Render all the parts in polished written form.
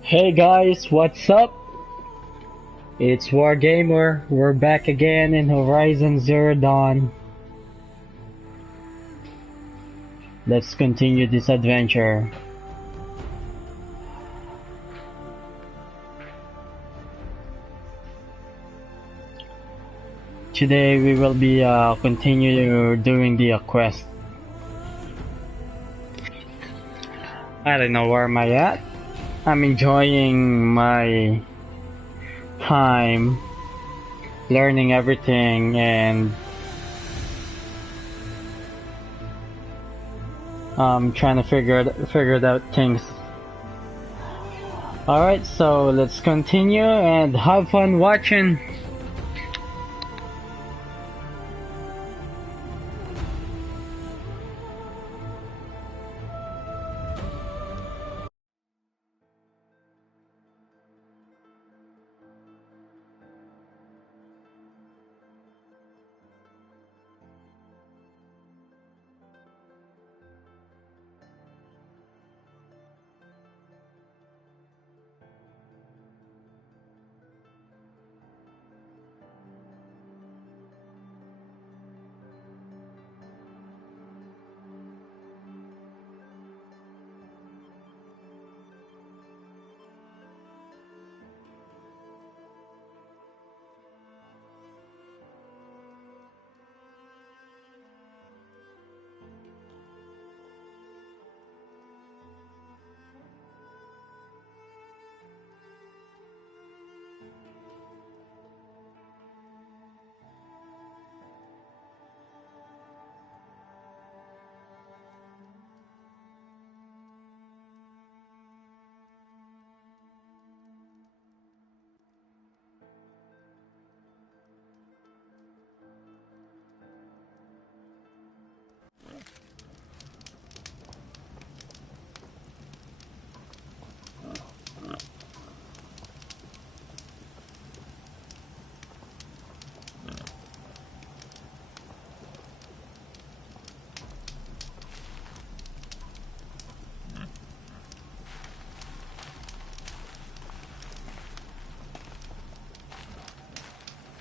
Hey guys, what's up? It's Wargamer. We're back again in Horizon Zero Dawn. Let's continue this adventure. Today we will be continue doing the quest. I don't know where am I at. I'm enjoying my time learning everything and trying to figure out things. Alright, so let's continue and have fun watching.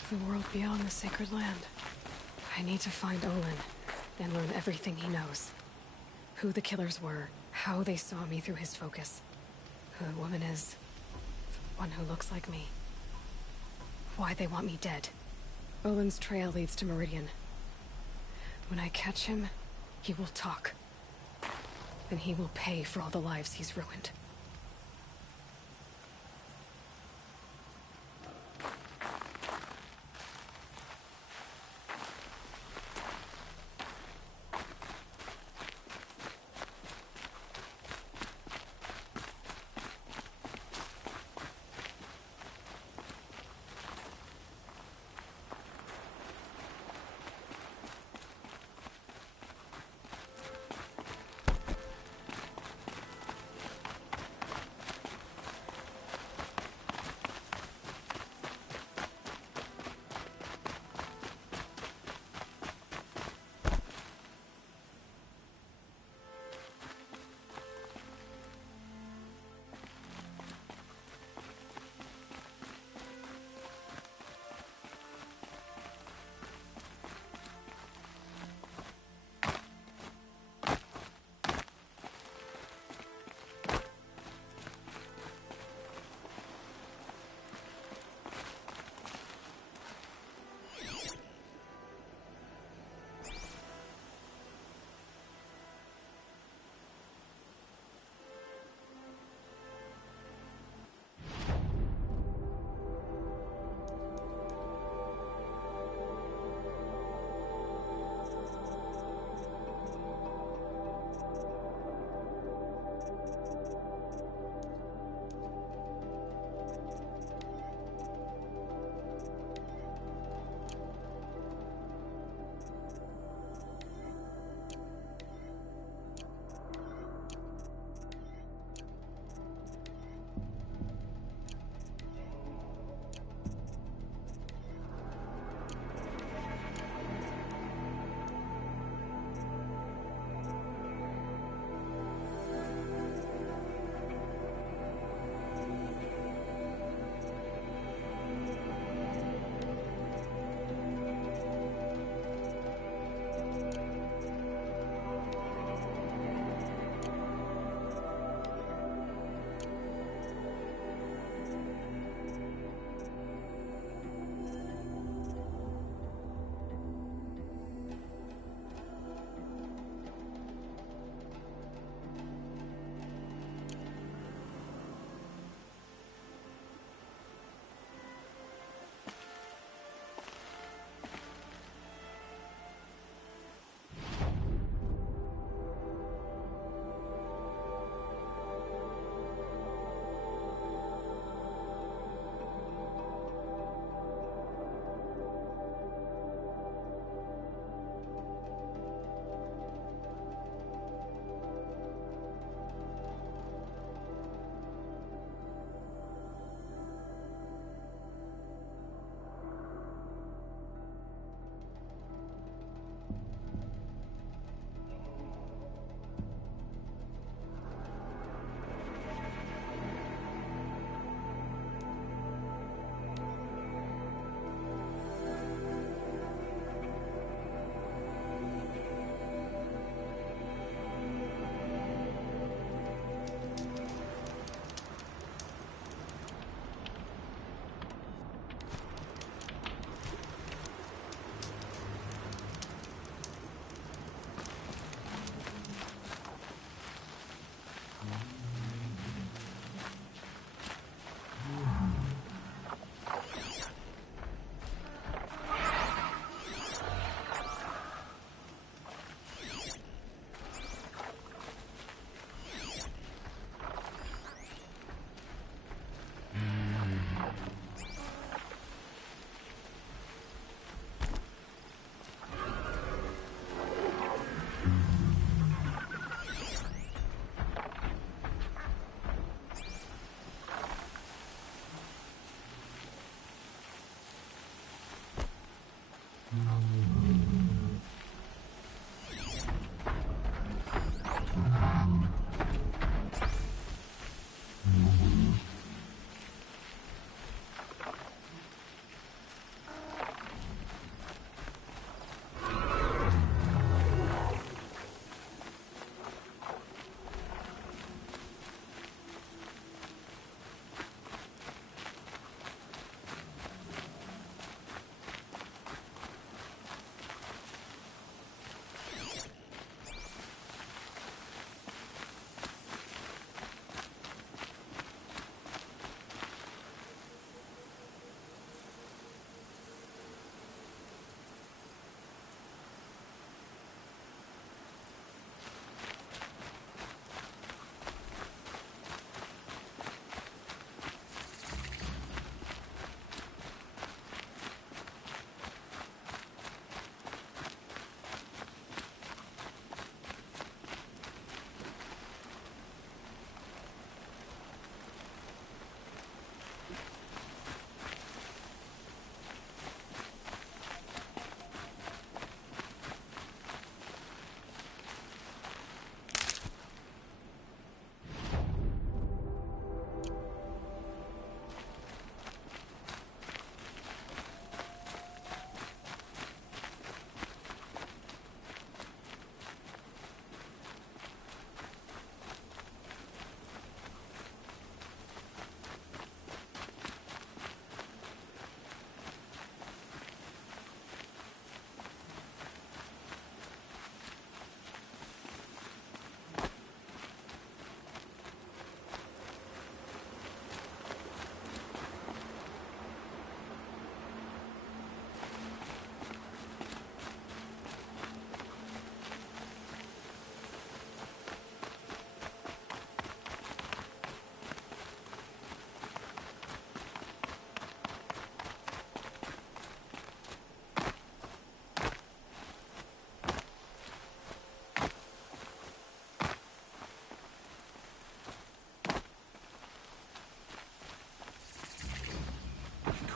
The world beyond the sacred land. I need to find Olin and learn everything he knows. Who the killers were, how they saw me through his focus, who the woman is, the one who looks like me. Why they want me dead. Olin's trail leads to Meridian. When I catch him, he will talk. Then he will pay for all the lives he's ruined.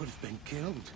could have been killed.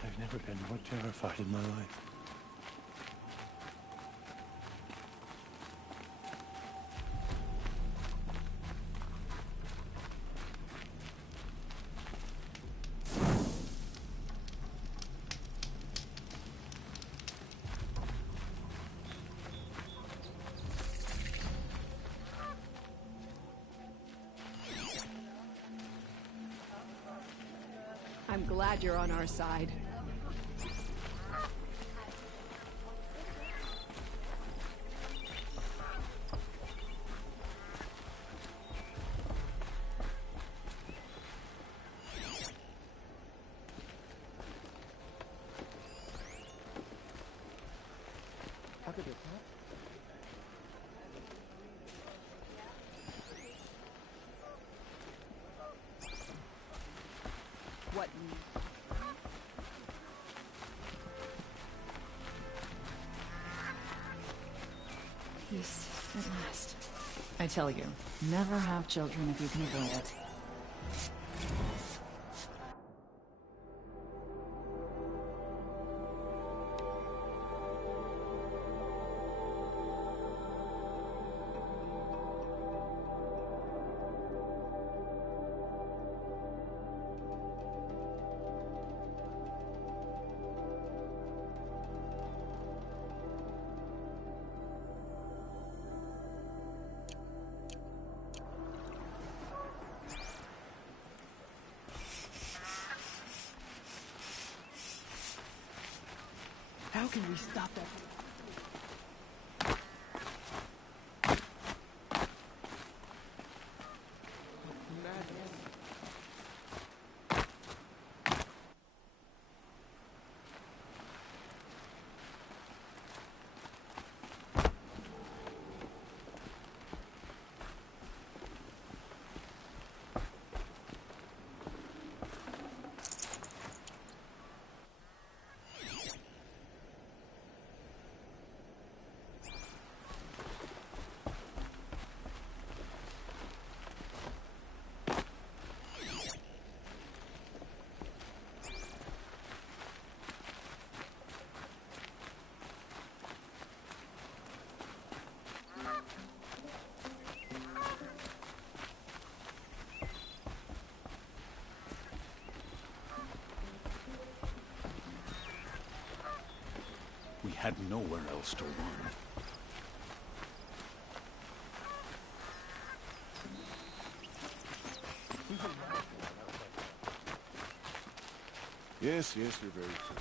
I've never been more terrified in my life. I'm glad you're on our side. How could it happen? What? Peace at last. I tell you, never have children if you can avoid it. How can we stop that? We had nowhere else to run. Yes, you're very true.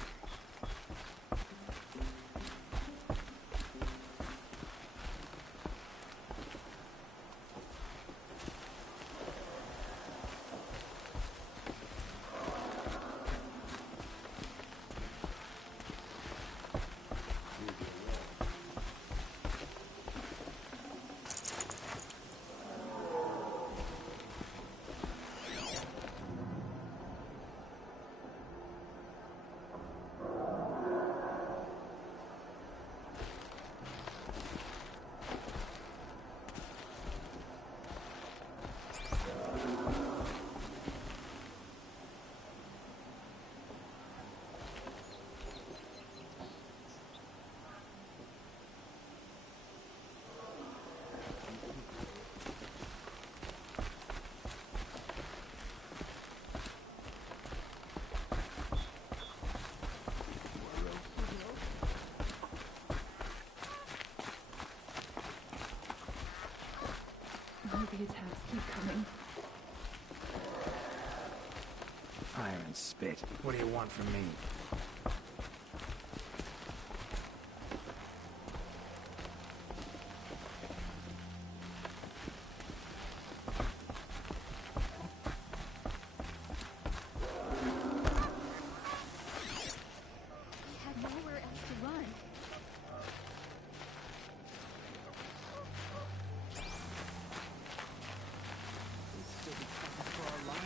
The attacks keep coming. Fire and spit. What do you want from me? We had nowhere else to run.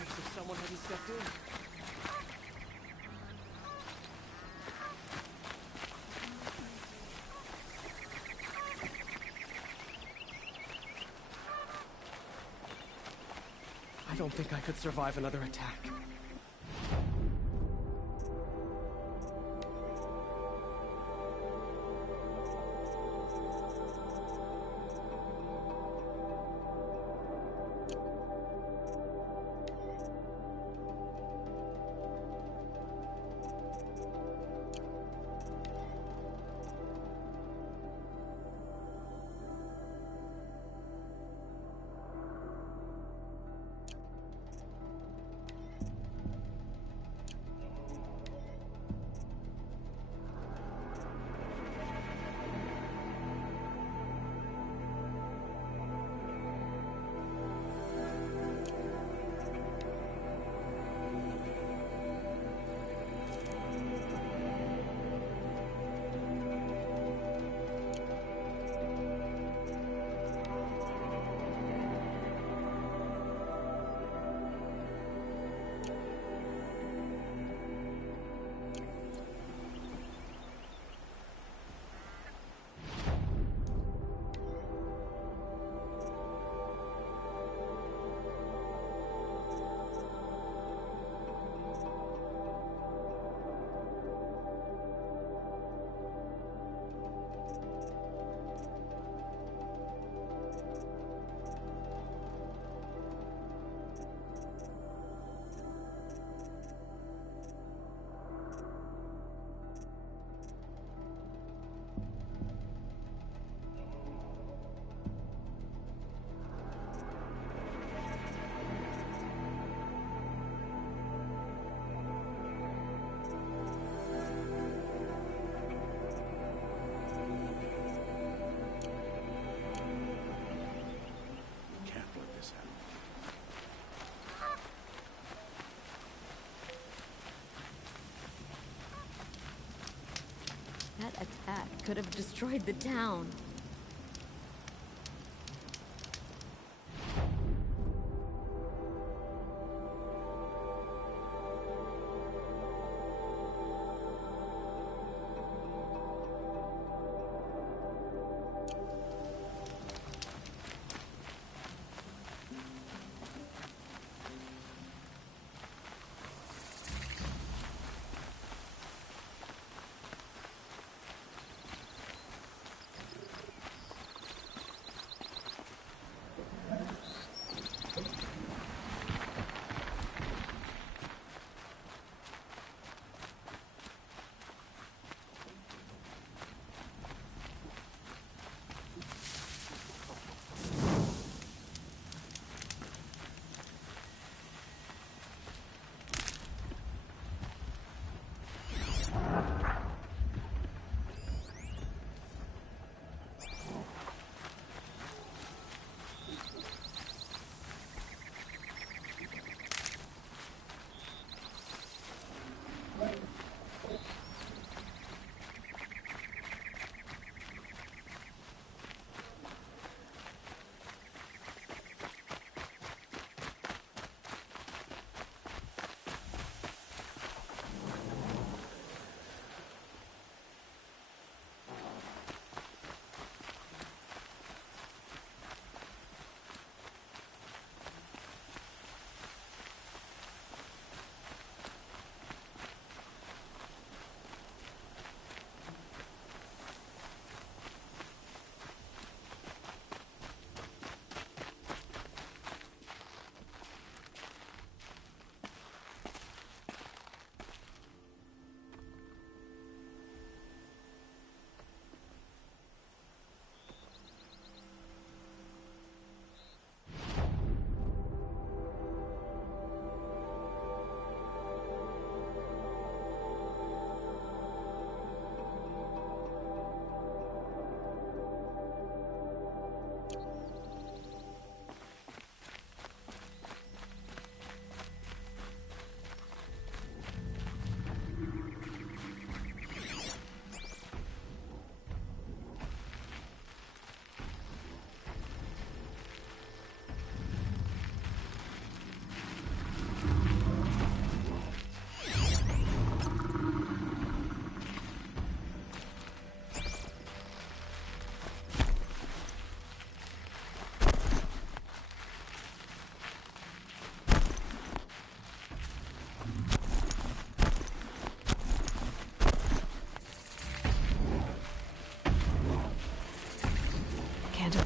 If someone hadn't stepped in. I don't think I could survive another attack. That attack could have destroyed the town.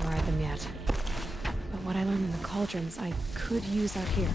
override them yet. But what I learned in the cauldrons, I could use out here.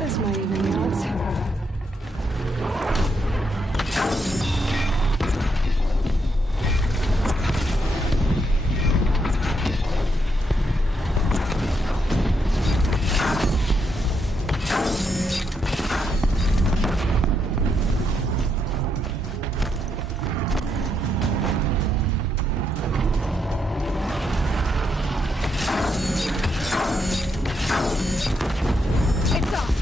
This might even be odds. It's off!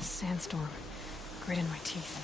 Sandstorm. Grit in my teeth.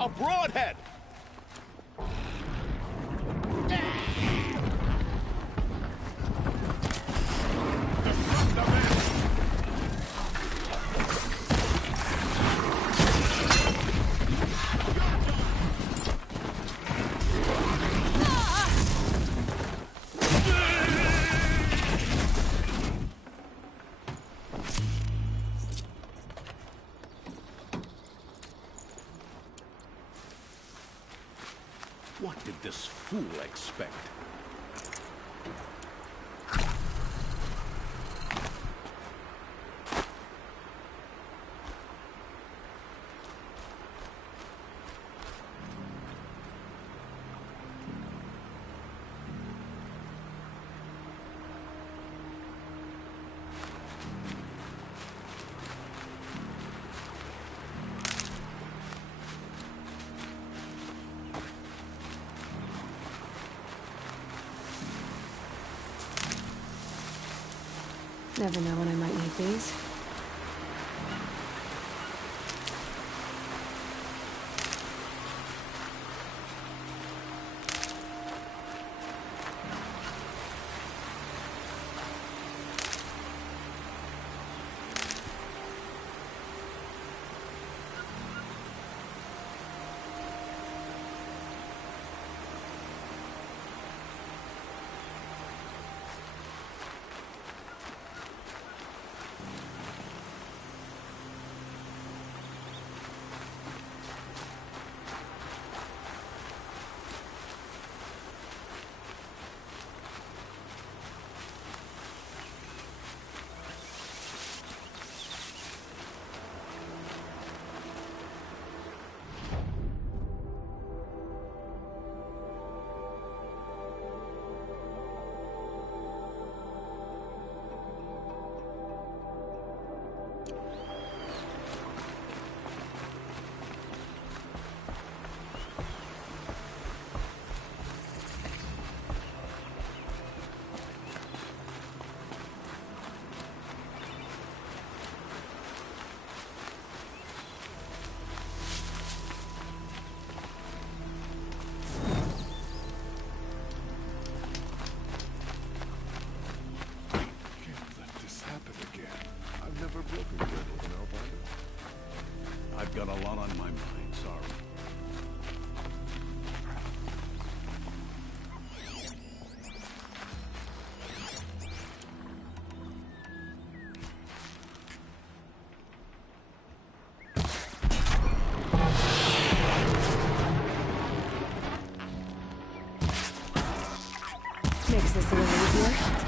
A broadhead! What did this fool expect? Never know when I might need these. I've got a lot on my mind, sorry. Makes this a little easier.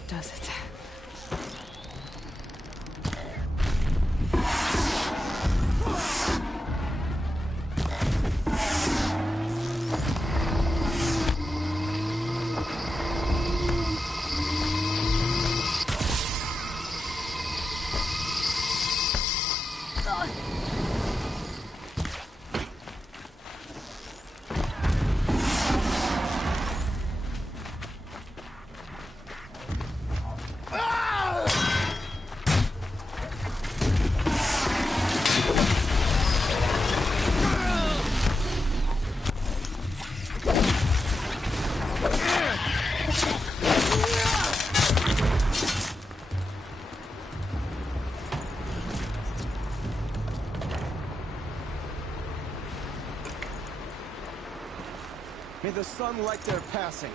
That does it. May the sun light their passing.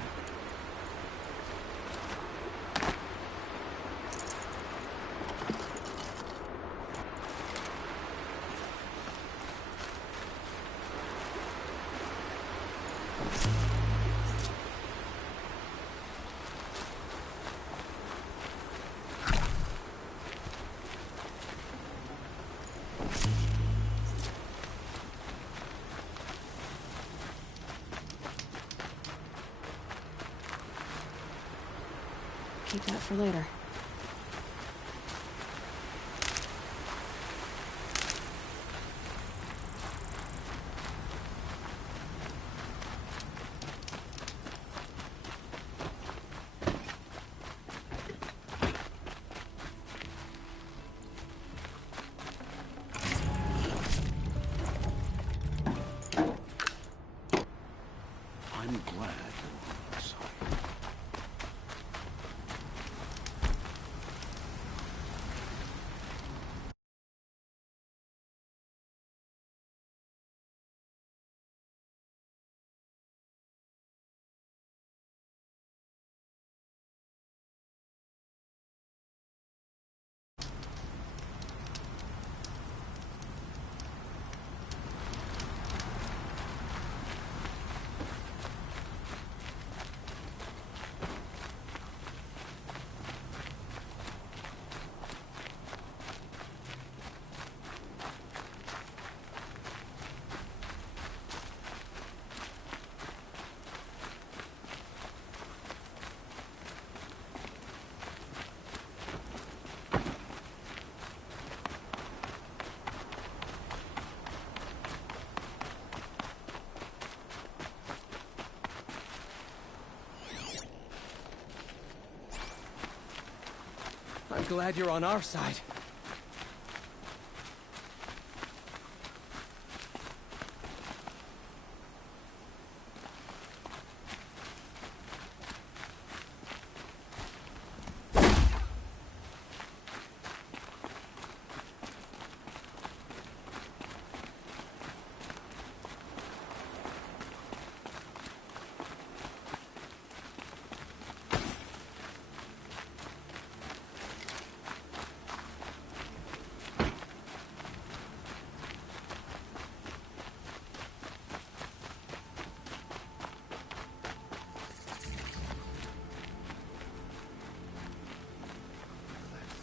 Keep that for later. I'm glad you're on our side. I'm glad you're on our side.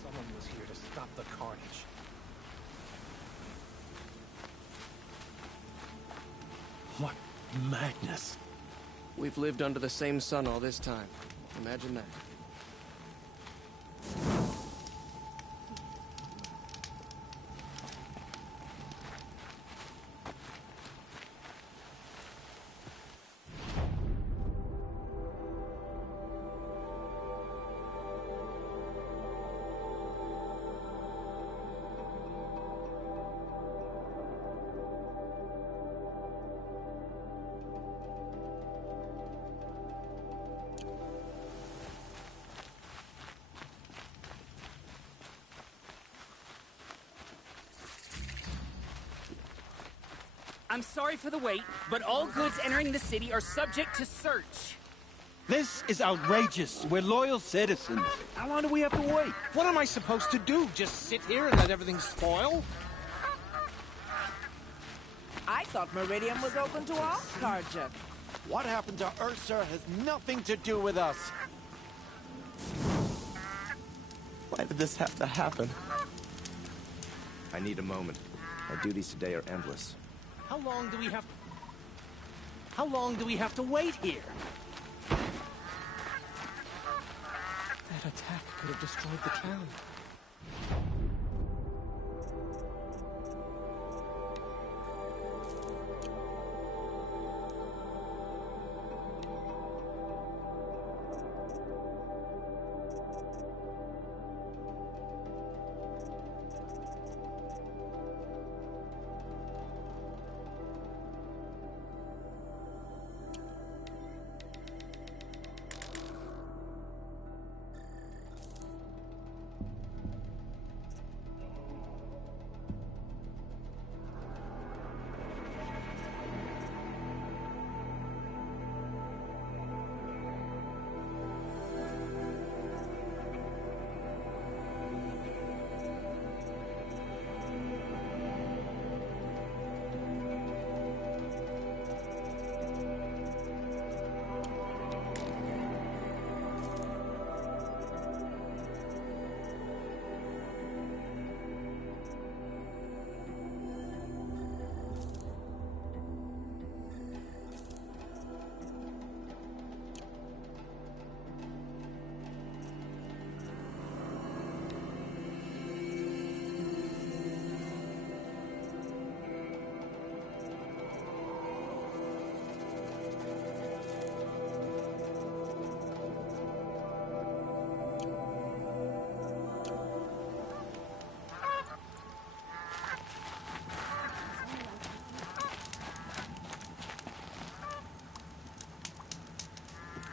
Someone was here to stop the carnage. What madness! We've lived under the same sun all this time. Imagine that. I'm sorry for the wait, but all goods entering the city are subject to search. This is outrageous. We're loyal citizens. How long do we have to wait? What am I supposed to do? Just sit here and let everything spoil? I thought Meridian was open to all Carja. What happened to Ursa has nothing to do with us. Why did this have to happen? I need a moment. Our duties today are endless. How long do we have... How long do we have to wait here? That attack could have destroyed the town.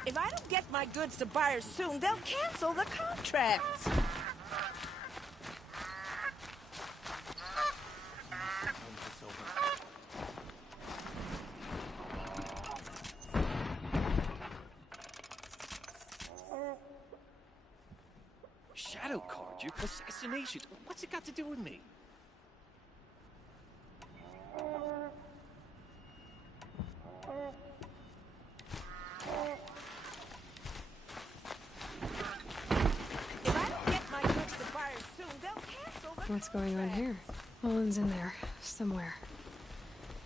If I don't get my goods to buyers soon, they'll cancel the contract. Shadow card, your assassination. What's it got to do with me? What's going on here? Olin's in there, somewhere.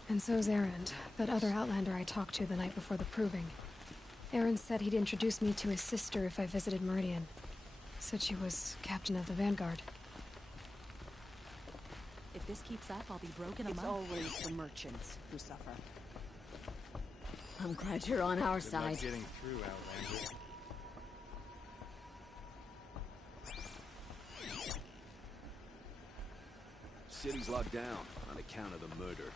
And so's Erend, that other Outlander I talked to the night before the proving. Erend said he'd introduce me to his sister if I visited Meridian. Said she was captain of the Vanguard. If this keeps up, I'll be broken It's always the merchants who suffer. I'm glad you're on our Good side. luck getting through, Outlander. City's locked down on account of the murder.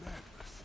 Madness.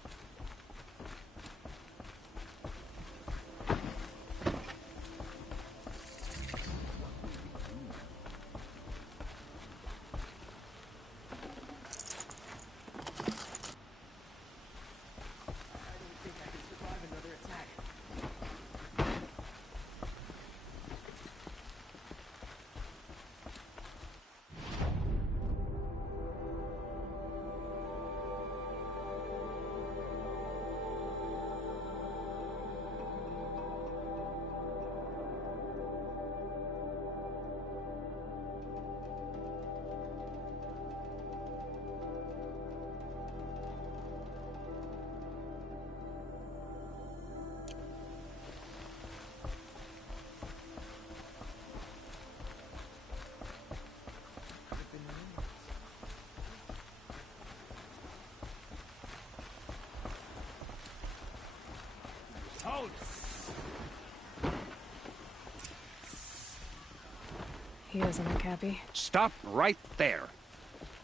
He doesn't look happy. Stop right there.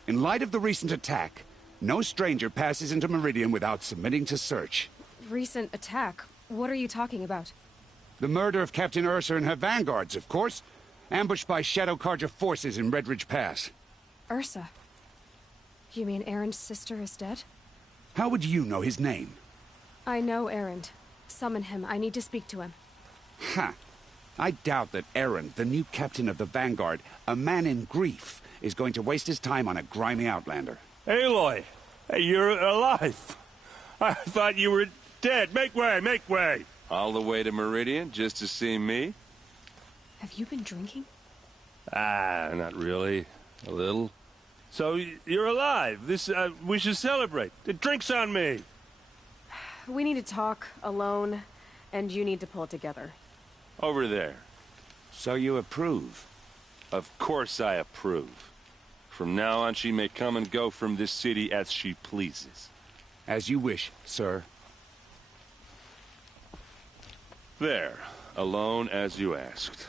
In light of the recent attack, no stranger passes into Meridian without submitting to search. Recent attack? What are you talking about? The murder of Captain Ursa and her vanguards, of course. Ambushed by Shadow Carja forces in Redridge Pass. Ursa? You mean Erend's sister is dead? How would you know his name? I know Erend. Summon him. I need to speak to him. Ha! I doubt that Erend, the new captain of the Vanguard, a man in grief, is going to waste his time on a grimy outlander. Aloy! Hey, you're alive! I thought you were dead. Make way, make way! All the way to Meridian just to see me? Have you been drinking? Ah, not really. A little. So, you're alive. We should celebrate. The drink's on me. We need to talk, alone, and you need to pull it together. Over there. So you approve? Of course I approve. From now on, she may come and go from this city as she pleases. As you wish, sir. There. Alone as you asked.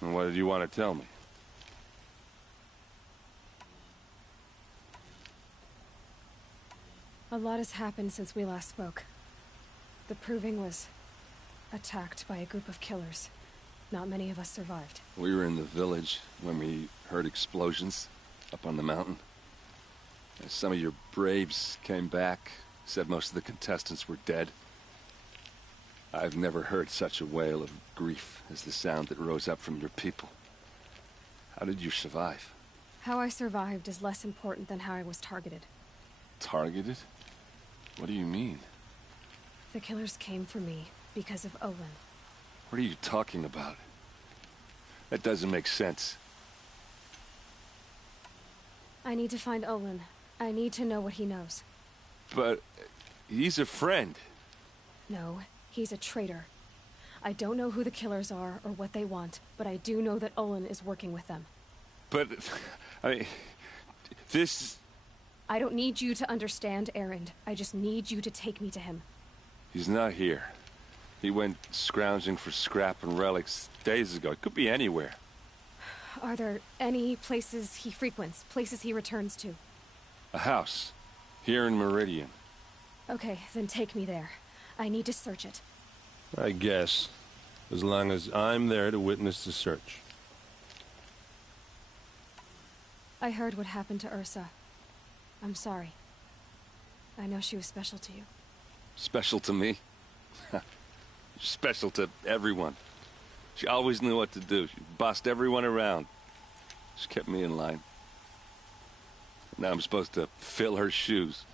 And what did you want to tell me? A lot has happened since we last spoke. The Proving was attacked by a group of killers. Not many of us survived. We were in the village when we heard explosions up on the mountain. And some of your braves came back, said most of the contestants were dead. I've never heard such a wail of grief as the sound that rose up from your people. How did you survive? How I survived is less important than how I was targeted. Targeted? What do you mean? The killers came for me because of Olin. What are you talking about? That doesn't make sense. I need to find Olin. I need to know what he knows. But he's a friend. No, he's a traitor. I don't know who the killers are or what they want, but I do know that Olin is working with them. But, I mean, this... I don't need you to understand, Erend. I just need you to take me to him. He's not here. He went scrounging for scrap and relics days ago. It could be anywhere. Are there any places he frequents, places he returns to? A house. Here in Meridian. Okay, then take me there. I need to search it. I guess. As long as I'm there to witness the search. I heard what happened to Ursa. I'm sorry. I know she was special to you. Special to me? Special to everyone. She always knew what to do. She bossed everyone around. She kept me in line. Now I'm supposed to fill her shoes.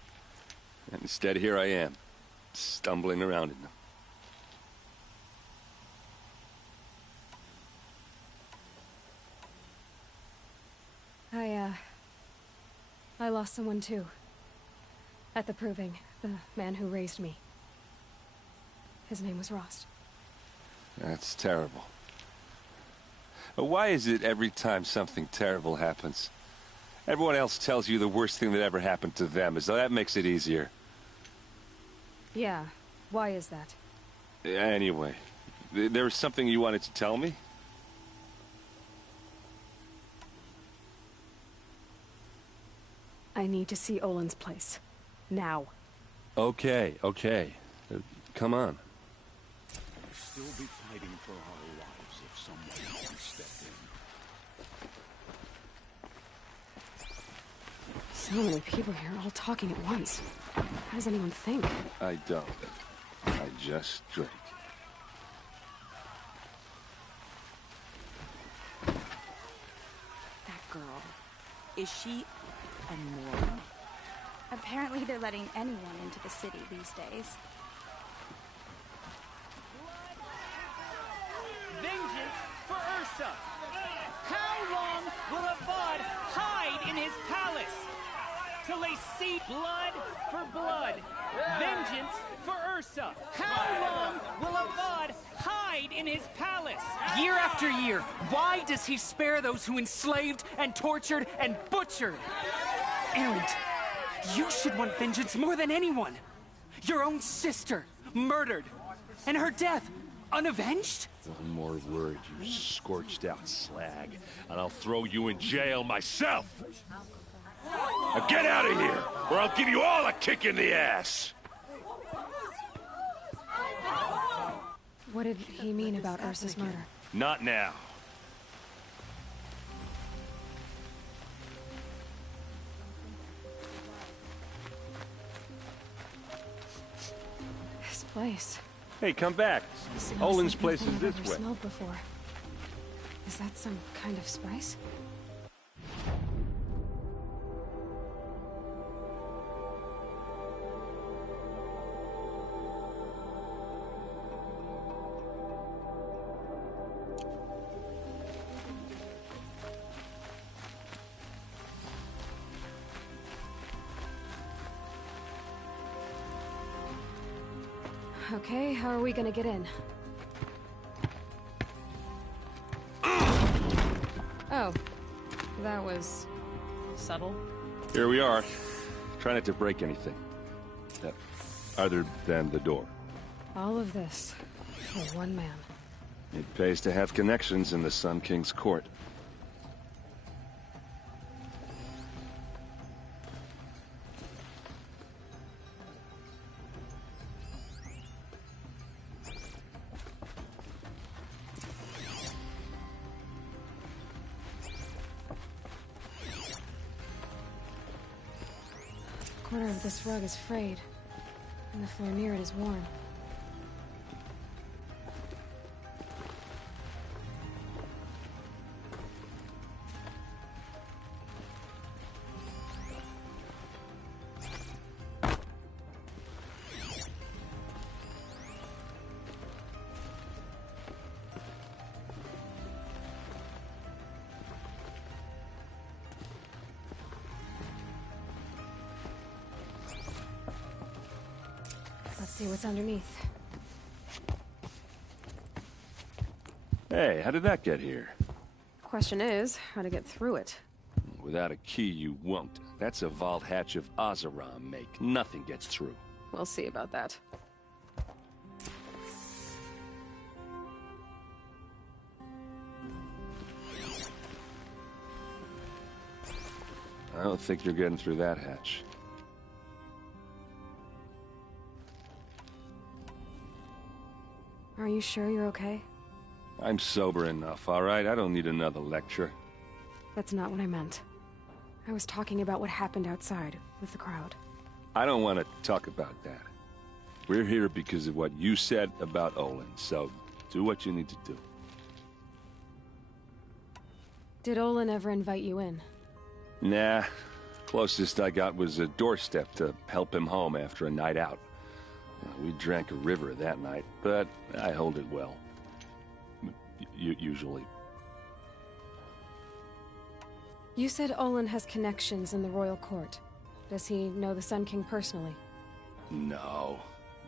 And instead, here I am, stumbling around in them. I lost someone too. At the Proving, the man who raised me. His name was Rost. That's terrible. Why is it every time something terrible happens, everyone else tells you the worst thing that ever happened to them, as though that makes it easier? Yeah, why is that? Anyway, there was something you wanted to tell me? I need to see Olin's place. Now. Okay. Come on. We'll still be fighting for our lives if someone can step in. So many people here, all talking at once. How does anyone think? I don't. I just drink. That girl. Is she a norm? Apparently they're letting anyone into the city these days. Vengeance for Ursa! How long will Avad hide in his palace? Till they see blood for blood. Vengeance for Ursa! How long will Avad hide in his palace? Year after year, why does he spare those who enslaved and tortured and butchered? Erend, you should want vengeance more than anyone. Your own sister, murdered, and her death, unavenged? One more word, you scorched out slag, and I'll throw you in jail myself! Now get out of here, or I'll give you all a kick in the ass! What did he mean about Ursa's murder? Not now. This place. Hey, come back. Olin's place is this I've never way. smelled before. Is that some kind of spice? Okay, how are we gonna get in? Oh, that was subtle. Here we are. Try not to break anything. Other than the door. All of this for one man. It pays to have connections in the Sun King's court. The corner of this rug is frayed, and the floor near it is worn. Let's see what's underneath. Hey, how did that get here? Question is, how to get through it. Without a key, you won't. That's a vault hatch of Oseram make. Nothing gets through. We'll see about that. I don't think you're getting through that hatch. Are you sure you're okay? I'm sober enough, all right? I don't need another lecture. That's not what I meant. I was talking about what happened outside with the crowd. I don't want to talk about that. We're here because of what you said about Olin, so do what you need to do. Did Olin ever invite you in? Nah. Closest I got was a doorstep to help him home after a night out. We drank a river that night, but I hold it well. Usually. You said Olin has connections in the royal court. Does he know the Sun King personally? No.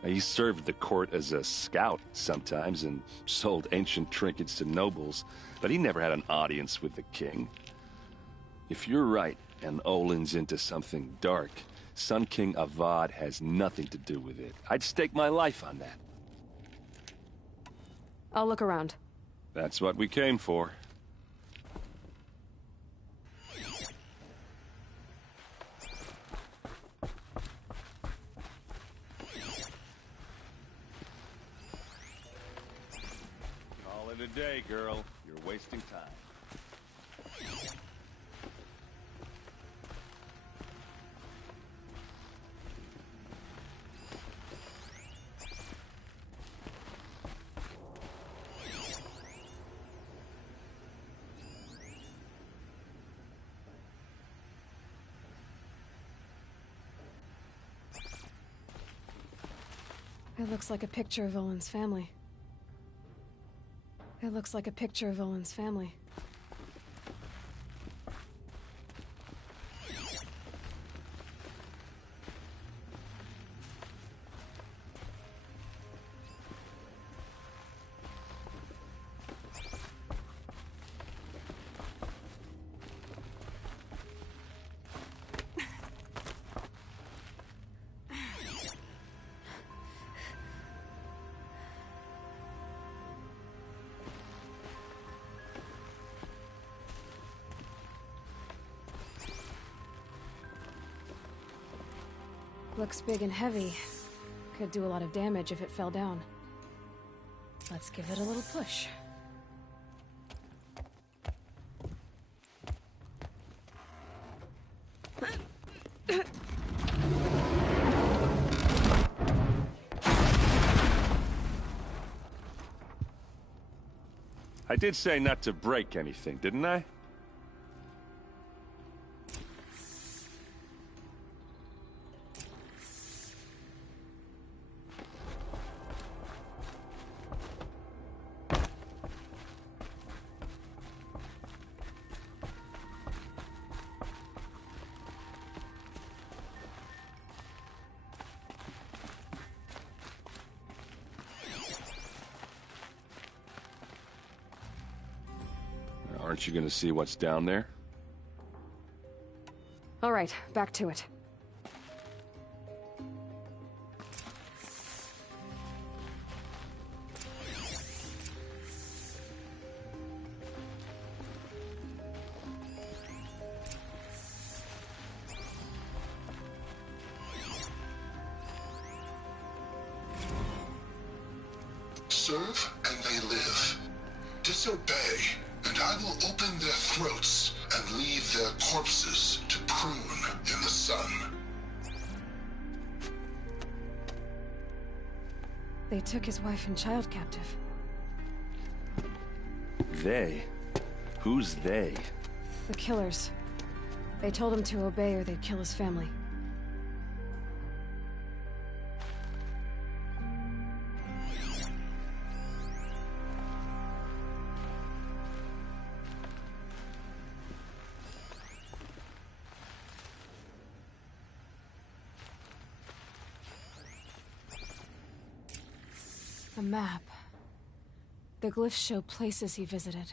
He served the court as a scout sometimes and sold ancient trinkets to nobles, but he never had an audience with the king. If you're right, and Olin's into something dark, Sun King Avad has nothing to do with it. I'd stake my life on that. I'll look around. That's what we came for. Call it a day, girl. You're wasting time. It looks like a picture of Olin's family. It looks like a picture of Olin's family. Looks big and heavy. Could do a lot of damage if it fell down. Let's give it a little push. I did say not to break anything, didn't I? Aren't you gonna see what's down there? All right, back to it. Serve and they live. Disobey, and I will open their throats and leave their corpses to prune in the sun. They took his wife and child captive. They? Who's they? The killers. They told him to obey or they'd kill his family. A map. The glyphs show places he visited.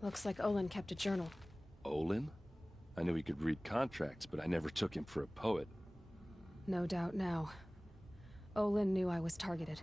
Looks like Olin kept a journal. Olin? I knew he could read contracts, but I never took him for a poet. No doubt now. Olin knew I was targeted.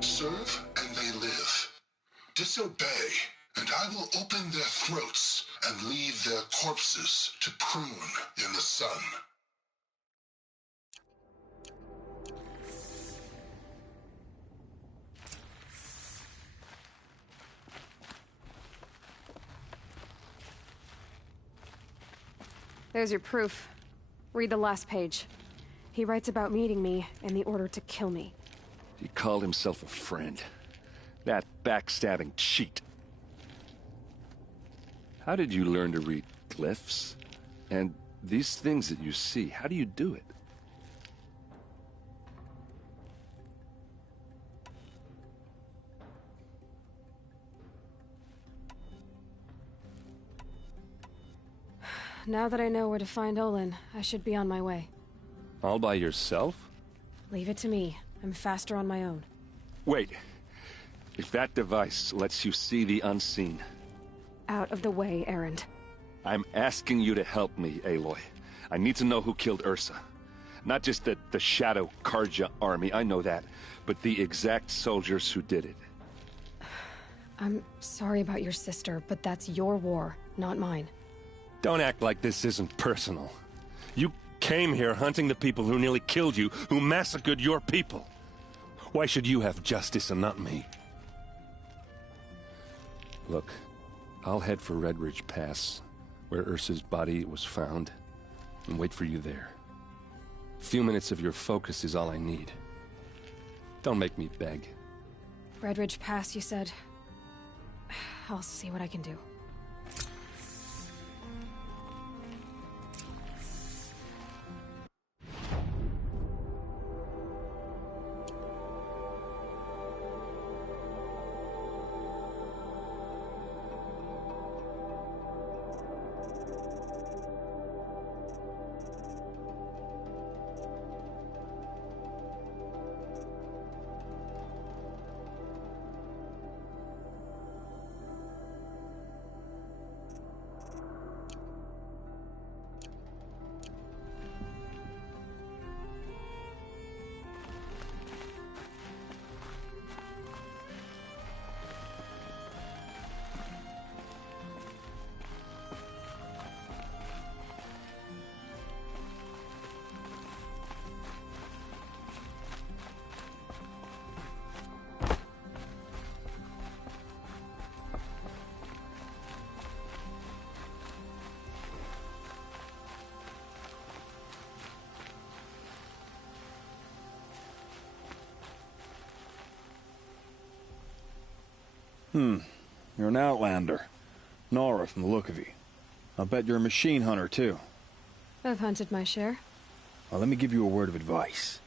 Serve and they live. Disobey, and I will open their throats and leave their corpses to prune in the sun. There's your proof. Read the last page. He writes about meeting me and the order to kill me. He called himself a friend. That backstabbing cheat. How did you learn to read glyphs? And these things that you see, how do you do it? Now that I know where to find Olin, I should be on my way. All by yourself? Leave it to me. I'm faster on my own. Wait. If that device lets you see the unseen... Out of the way, Erend. I'm asking you to help me, Aloy. I need to know who killed Ursa. Not just the Shadow Karja army, I know that, but the exact soldiers who did it. I'm sorry about your sister, but that's your war, not mine. Don't act like this isn't personal. You came here hunting the people who nearly killed you, who massacred your people. Why should you have justice and not me? Look, I'll head for Red Ridge Pass, where Ursa's body was found, and wait for you there. A few minutes of your focus is all I need. Don't make me beg. Red Ridge Pass, you said? I'll see what I can do. You're an outlander. Nora from the look of you. I'll bet you're a machine hunter, too. I've hunted my share. Well, let me give you a word of advice.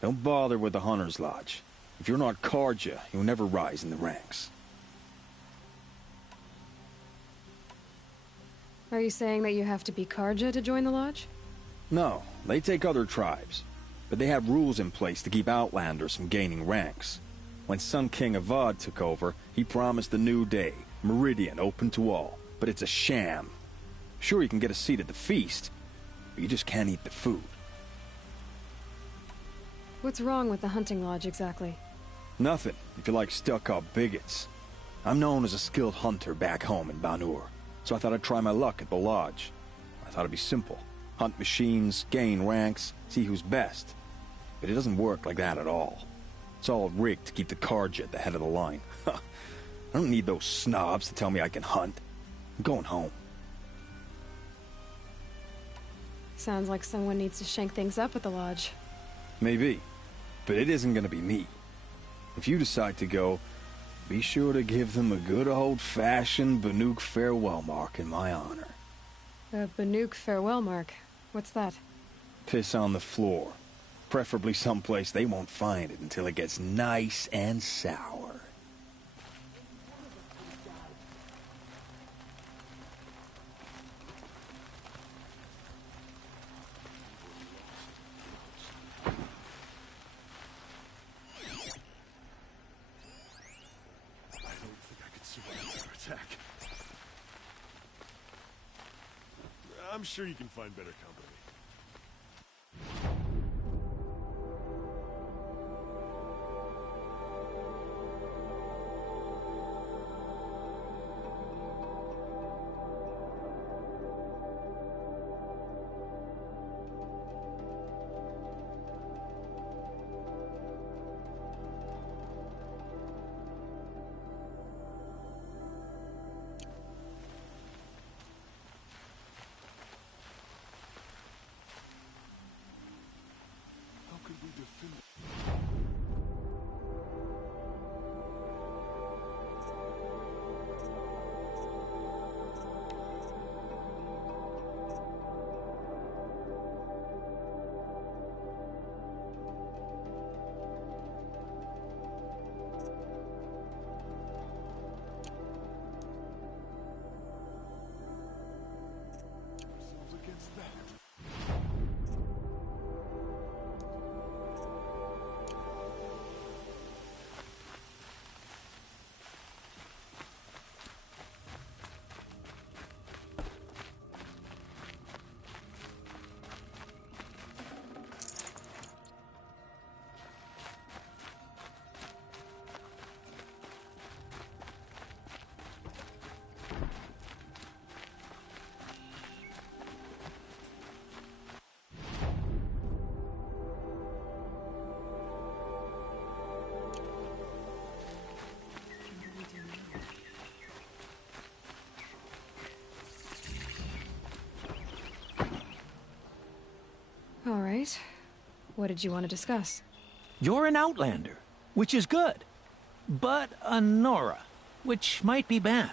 Don't bother with the Hunter's Lodge. If you're not Karja, you'll never rise in the ranks. Are you saying that you have to be Karja to join the lodge? No, they take other tribes. But they have rules in place to keep outlanders from gaining ranks. When Sun King Avad took over, he promised a new day, Meridian open to all. But it's a sham. Sure, you can get a seat at the feast, but you just can't eat the food. What's wrong with the hunting lodge exactly? Nothing, if you like stuck-up bigots. I'm known as a skilled hunter back home in Banur, so I thought I'd try my luck at the lodge. I thought it'd be simple. Hunt machines, gain ranks, see who's best. But it doesn't work like that at all. It's all rigged to keep the Karja at the head of the line. I don't need those snobs to tell me I can hunt. I'm going home. Sounds like someone needs to shank things up at the lodge. Maybe, but it isn't gonna be me. If you decide to go, be sure to give them a good old-fashioned Banuk farewell mark in my honor. A Banuk farewell mark? What's that? Piss on the floor. Preferably someplace they won't find it until it gets nice and sour. I don't think I could survive their attack. I'm sure you can find better company. Against that. All right. What did you want to discuss? You're an Outlander, which is good. But a Nora, which might be bad.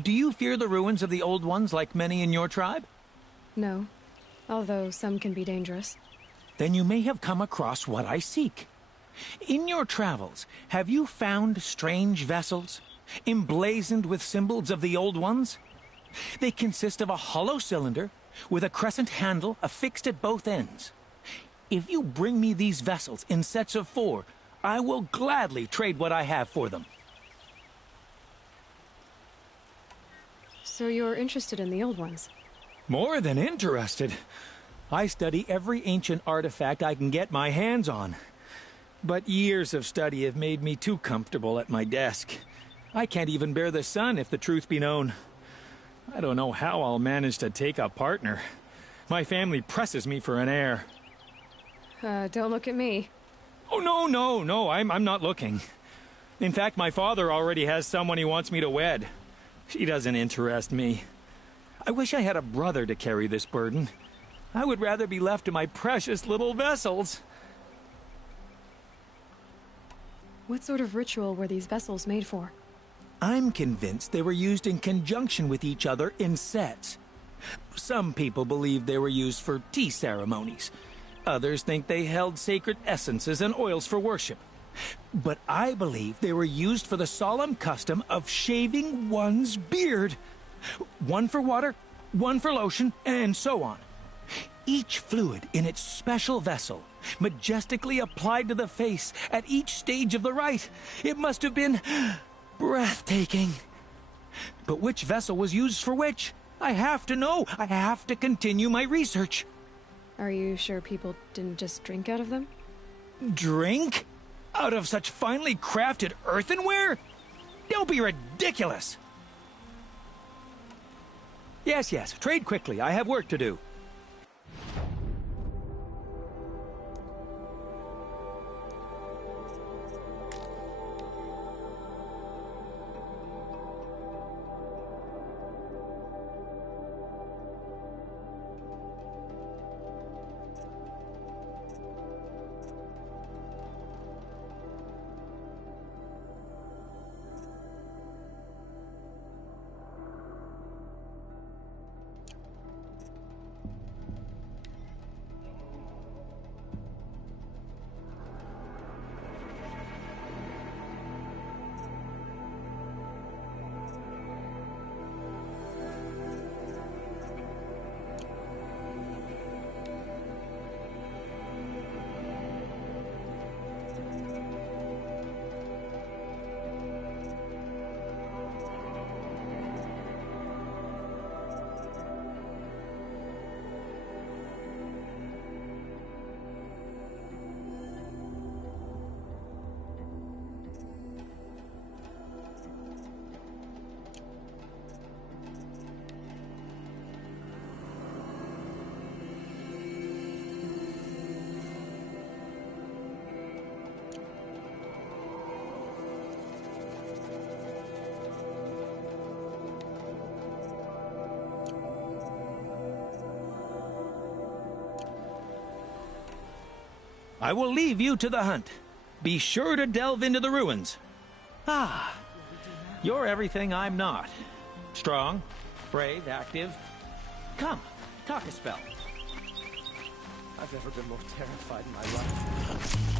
Do you fear the ruins of the Old Ones like many in your tribe? No. Although some can be dangerous. Then you may have come across what I seek. In your travels, have you found strange vessels, emblazoned with symbols of the Old Ones? They consist of a hollow cylinder with a crescent handle affixed at both ends. If you bring me these vessels in sets of 4, I will gladly trade what I have for them. So you're interested in the Old Ones? More than interested. I study every ancient artifact I can get my hands on. But years of study have made me too comfortable at my desk. I can't even bear the sun, if the truth be known. I don't know how I'll manage to take a partner. My family presses me for an heir. Don't look at me. Oh, no, I'm not looking. In fact, my father already has someone he wants me to wed. She doesn't interest me. I wish I had a brother to carry this burden. I would rather be left to my precious little vessels. What sort of ritual were these vessels made for? I'm convinced they were used in conjunction with each other in sets. Some people believe they were used for tea ceremonies. Others think they held sacred essences and oils for worship. But I believe they were used for the solemn custom of shaving one's beard. One for water, one for lotion, and so on. Each fluid in its special vessel, majestically applied to the face at each stage of the rite. It must have been breathtaking. But which vessel was used for which? I have to know. I have to continue my research. Are you sure people didn't just drink out of them? Drink? Out of such finely crafted earthenware? Don't be ridiculous! Yes, trade quickly. I have work to do. I will leave you to the hunt. Be sure to delve into the ruins. Ah, you're everything I'm not. Strong, brave, active. Come, talk a spell. I've never been more terrified in my life.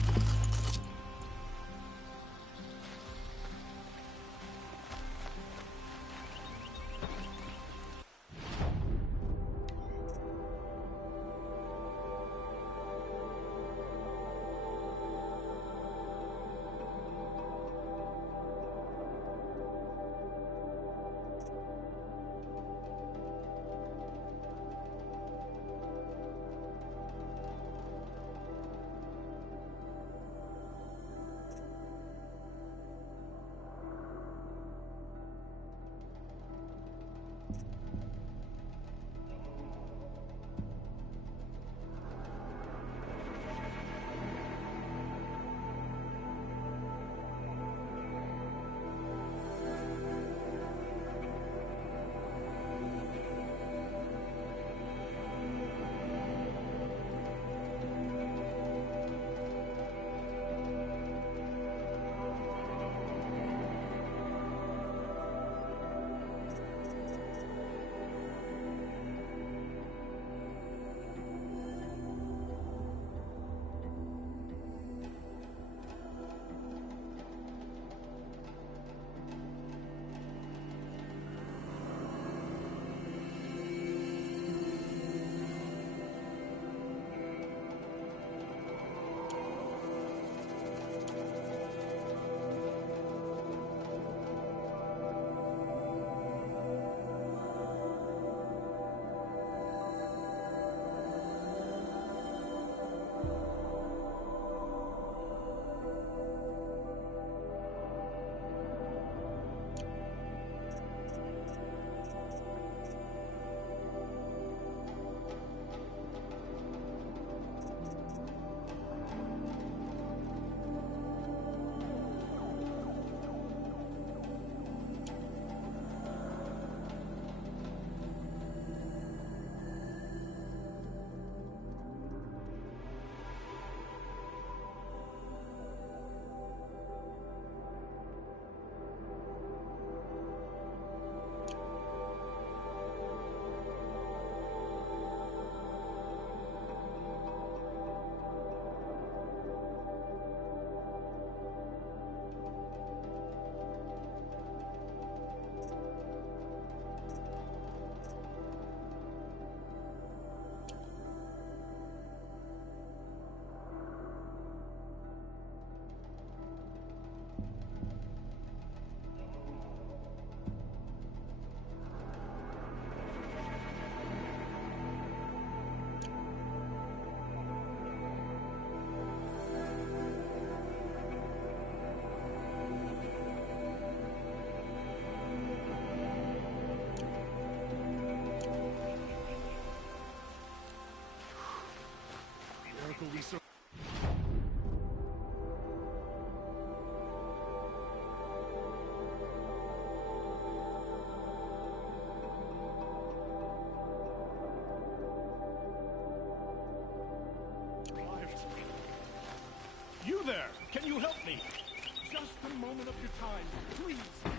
Lisa. You there! Can you help me? Just a moment of your time, please!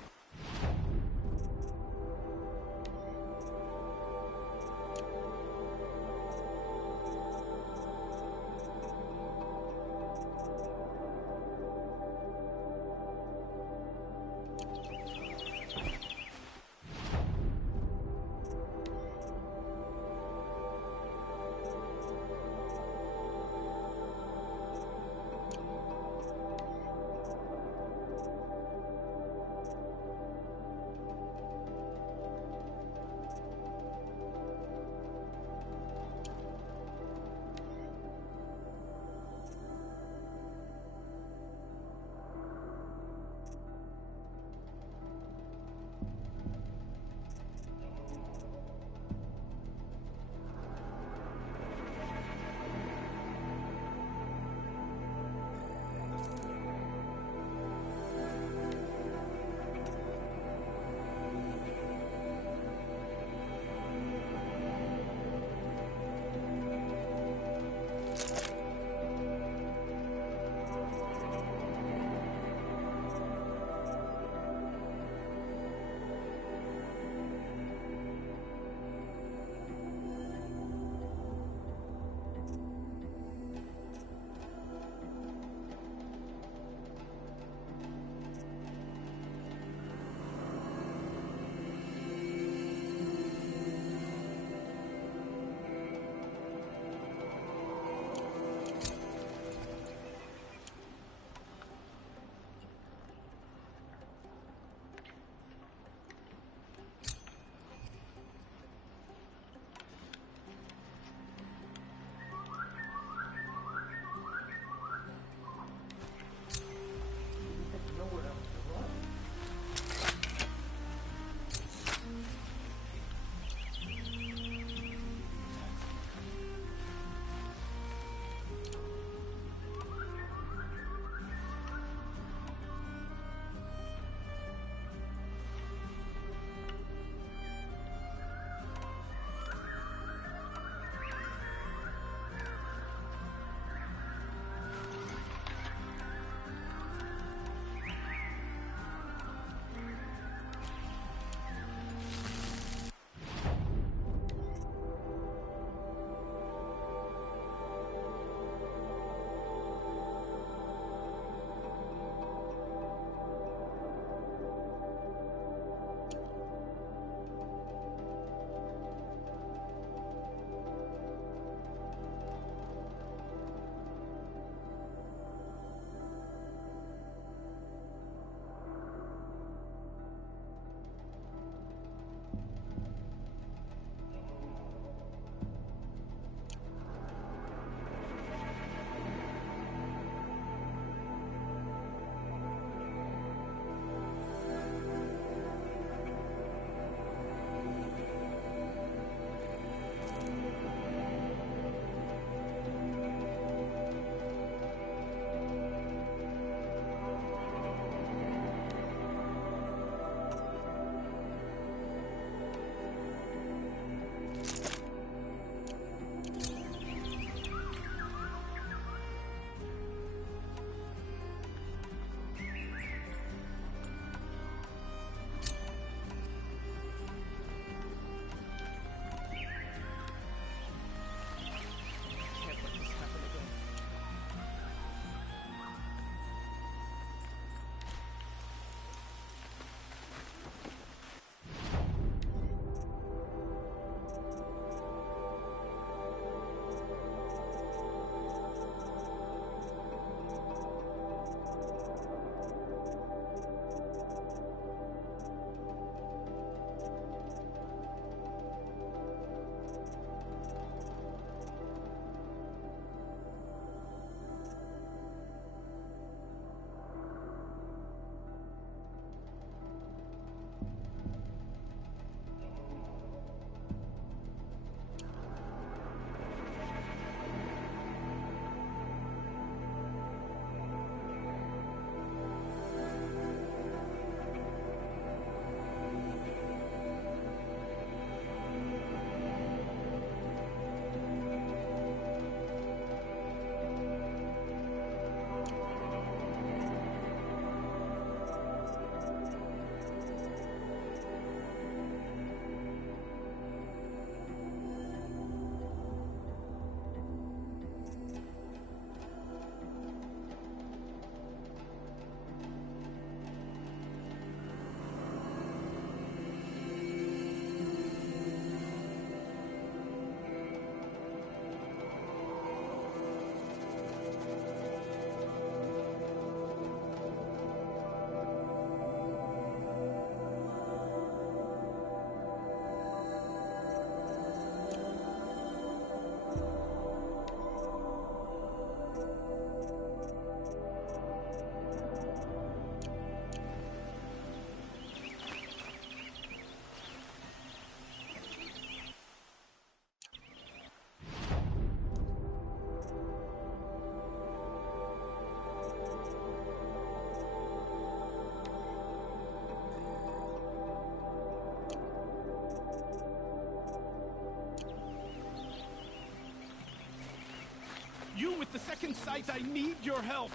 You with the second sight, I need your help.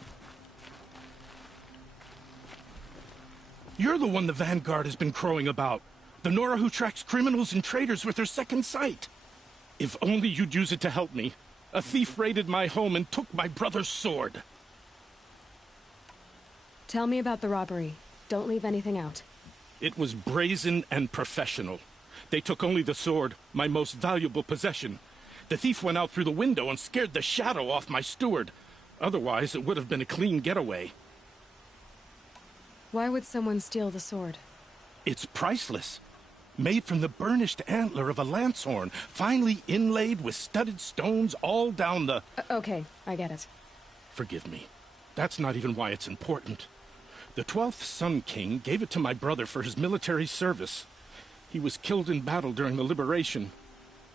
You're the one the Vanguard has been crowing about. The Nora who tracks criminals and traitors with her second sight. If only you'd use it to help me. A thief raided my home and took my brother's sword. Tell me about the robbery. Don't leave anything out. It was brazen and professional. They took only the sword, my most valuable possession. The thief went out through the window and scared the shadow off my steward. Otherwise, it would have been a clean getaway. Why would someone steal the sword? It's priceless. Made from the burnished antler of a lancehorn, finely inlaid with studded stones all down the... Okay, I get it. Forgive me. That's not even why it's important. The 12th Sun King gave it to my brother for his military service. He was killed in battle during the Liberation.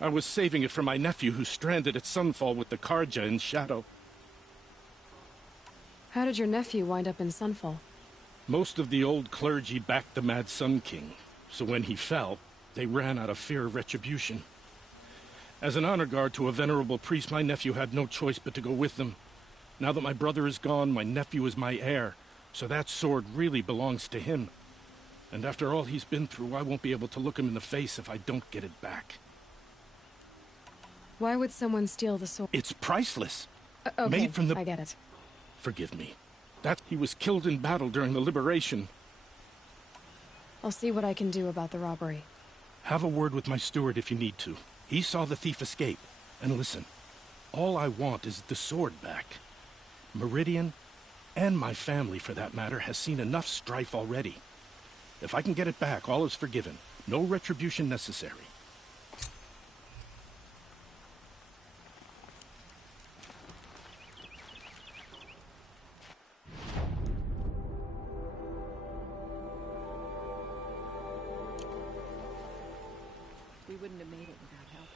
I was saving it for my nephew who's stranded at Sunfall with the Karja in Shadow. How did your nephew wind up in Sunfall? Most of the old clergy backed the Mad Sun King, so when he fell, they ran out of fear of retribution. As an honor guard to a venerable priest, my nephew had no choice but to go with them. Now that my brother is gone, my nephew is my heir, so that sword really belongs to him. And after all he's been through, I won't be able to look him in the face if I don't get it back. Why would someone steal the sword? It's priceless. Okay, Made from the... I get it. Forgive me. He was killed in battle during the Liberation. I'll see what I can do about the robbery. Have a word with my steward if you need to. He saw the thief escape. And listen, all I want is the sword back. Meridian, and my family for that matter, has seen enough strife already. If I can get it back, all is forgiven. No retribution necessary. We wouldn't have made it without help.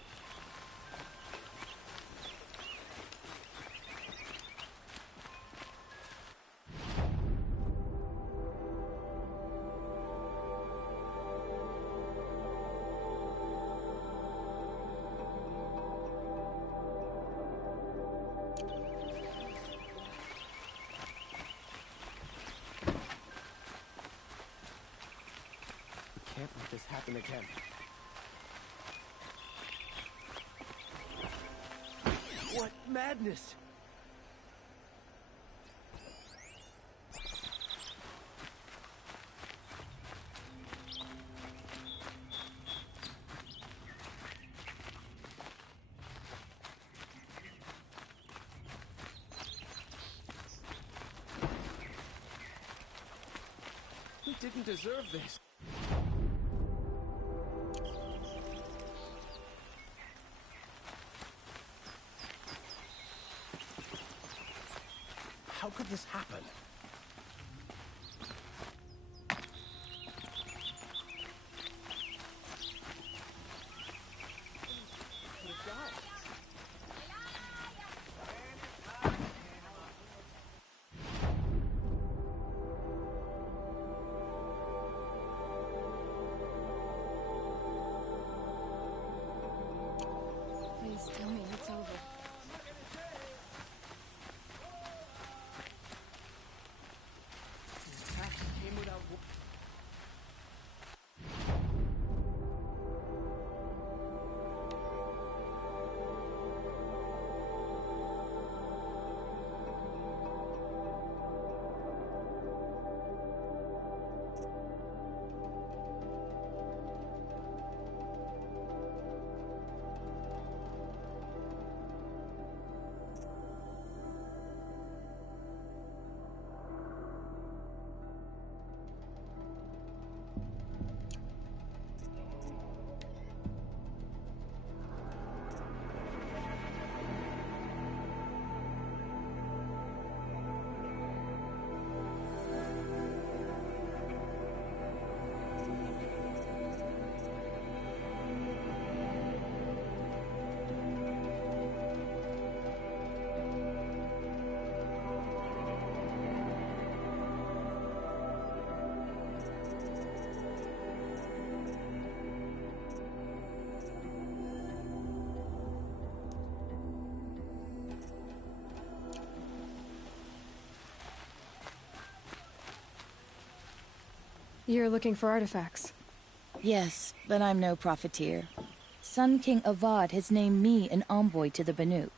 We can't let this happen again. What madness! We didn't deserve this. How could this happen? Please tell me it's over. You're looking for artifacts. Yes, but I'm no profiteer. Sun King Avad has named me an envoy to the Banuk.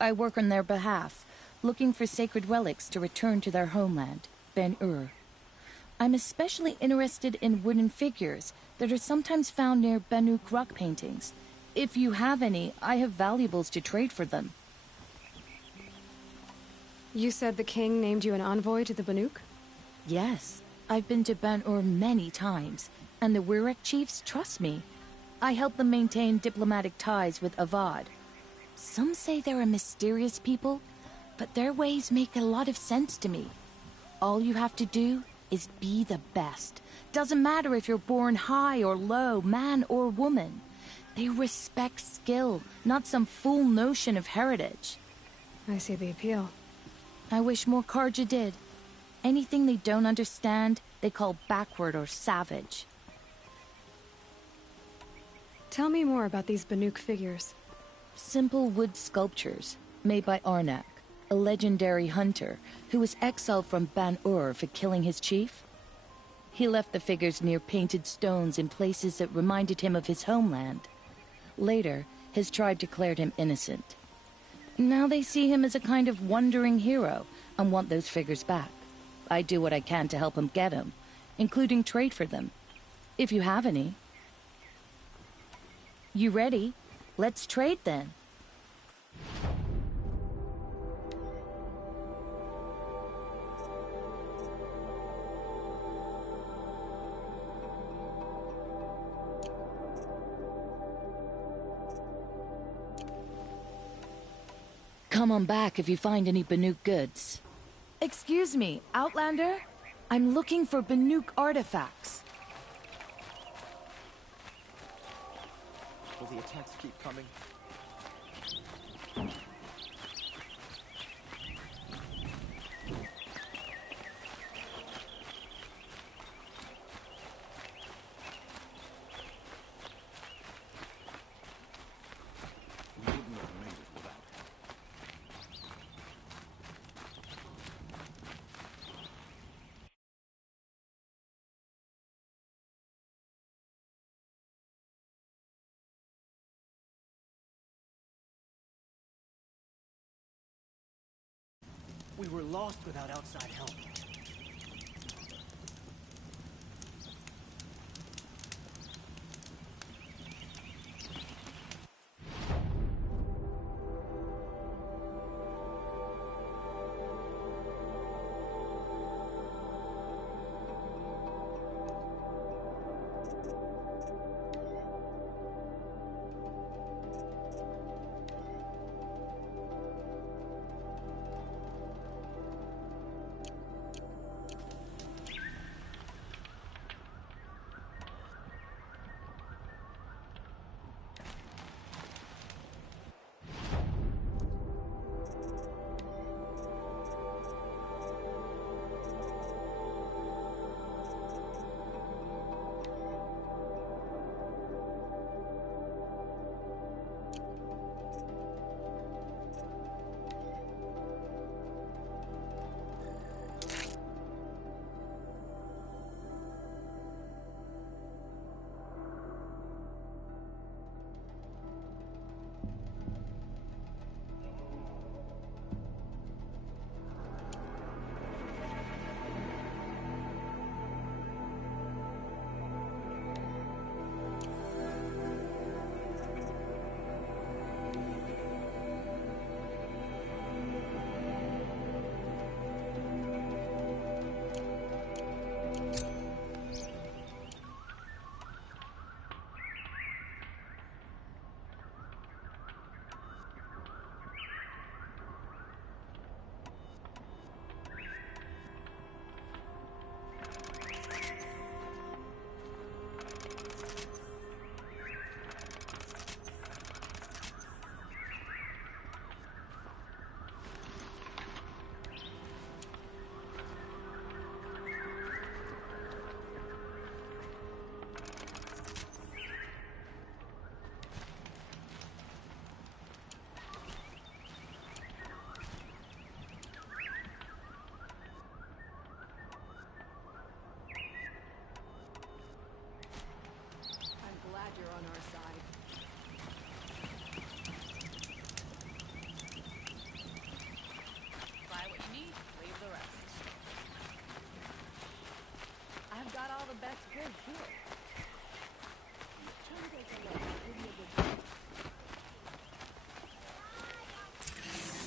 I work on their behalf, looking for sacred relics to return to their homeland, Ben-Ur. I'm especially interested in wooden figures that are sometimes found near Banuk rock paintings. If you have any, I have valuables to trade for them. You said the king named you an envoy to the Banuk? Yes, I've been to Ben-Ur many times, and the Wirek chiefs trust me. I help them maintain diplomatic ties with Avad. Some say they're a mysterious people, but their ways make a lot of sense to me. All you have to do is be the best. Doesn't matter if you're born high or low, man or woman. They respect skill, not some fool notion of heritage. I see the appeal. I wish more Karja did. Anything they don't understand, they call backward or savage. Tell me more about these Banuk figures. Simple wood sculptures, made by Arnak, a legendary hunter who was exiled from Ban-Ur for killing his chief. He left the figures near painted stones in places that reminded him of his homeland. Later, his tribe declared him innocent. Now they see him as a kind of wandering hero and want those figures back. I do what I can to help him get them, including trade for them, if you have any. You ready? Let's trade then. Come on back if you find any Banuk goods. Excuse me, Outlander? I'm looking for Banuk artifacts. Will the attacks keep coming? We were lost without outside help.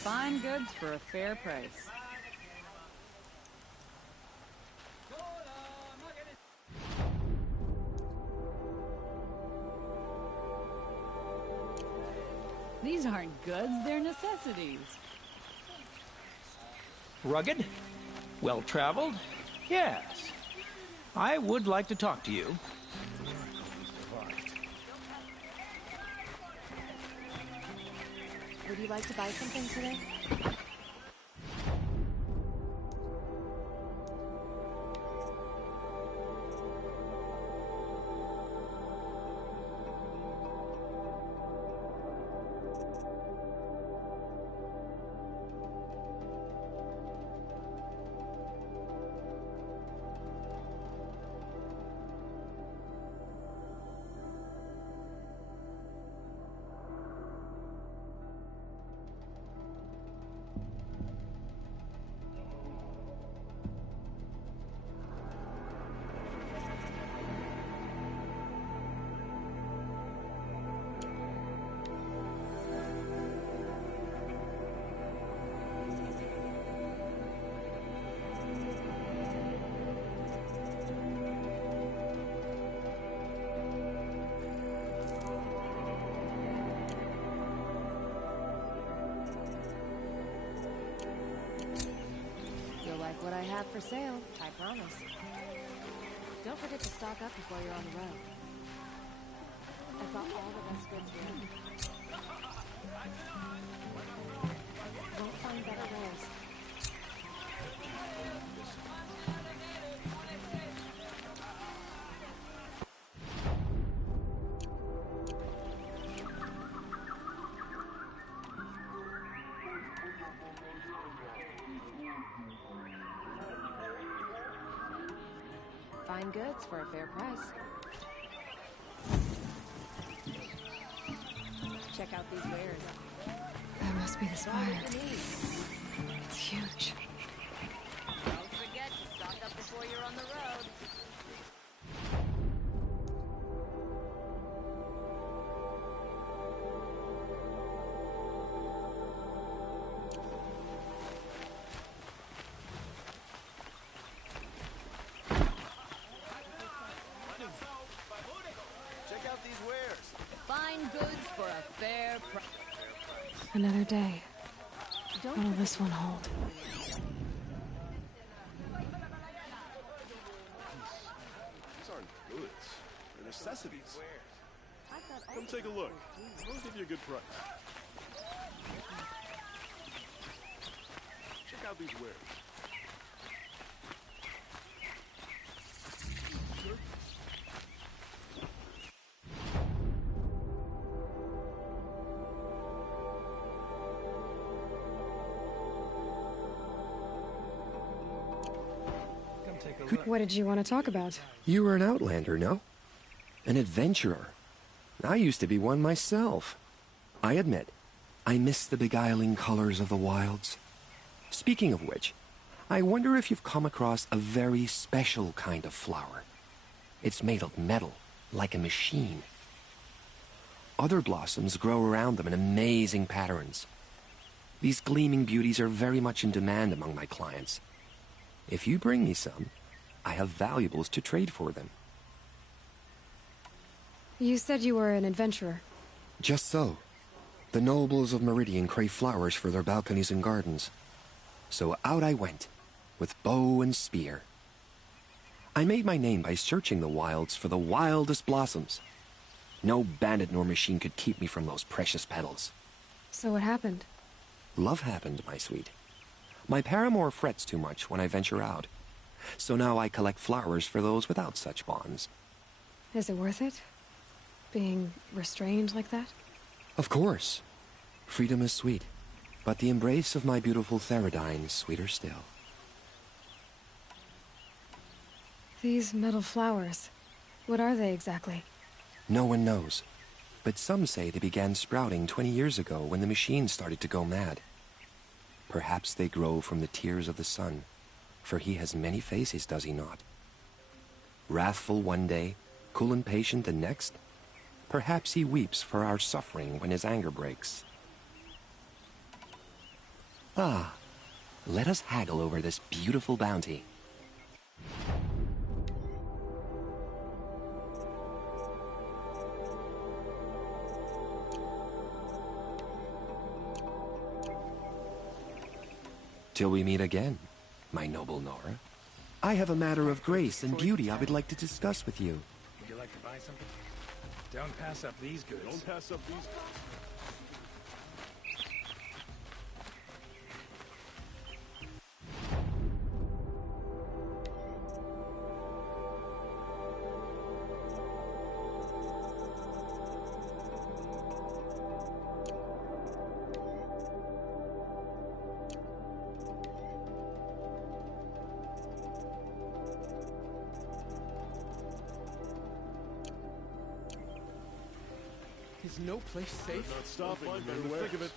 Fine goods for a fair price. These aren't goods, they're necessities. Rugged? Well-traveled? Yes. I would like to talk to you. Would you like to buy something today? What I have for sale, I promise. Don't forget to stock up before you're on the road. I bought all the best goods here. Won't find better wares. Fine goods for a fair price. Check out these wares. That must be the spire. It's huge. Don't forget to stock up before you're on the road. Check out these wares. Fine goods for a fair price. Another day. What'll this one hold? These aren't goods. They're necessities. Come take a look. I'll give you a good price. Check out these wares. What did you want to talk about? You were an outlander, no? An adventurer. I used to be one myself. I admit, I miss the beguiling colors of the wilds. Speaking of which, I wonder if you've come across a very special kind of flower. It's made of metal, like a machine. Other blossoms grow around them in amazing patterns. These gleaming beauties are very much in demand among my clients. If you bring me some, I have valuables to trade for them. You said you were an adventurer. Just so. The nobles of Meridian crave flowers for their balconies and gardens. So out I went, with bow and spear. I made my name by searching the wilds for the wildest blossoms. No bandit nor machine could keep me from those precious petals. So what happened? Love happened, my sweet. My paramour frets too much when I venture out. So now I collect flowers for those without such bonds. Is it worth it? Being restrained like that? Of course. Freedom is sweet, but the embrace of my beautiful Theradine is sweeter still. These metal flowers, what are they exactly? No one knows, but some say they began sprouting 20 years ago when the machine started to go mad. Perhaps they grow from the tears of the sun, for he has many faces, does he not? Wrathful one day, cool and patient the next. Perhaps he weeps for our suffering when his anger breaks. Ah, let us haggle over this beautiful bounty. Till we meet again, my noble Nora. I have a matter of grace and beauty I would like to discuss with you. Would you like to buy something? Don't pass up these goods. Don't pass up these. Is no place safe? Not stopping. You're in the thick of it.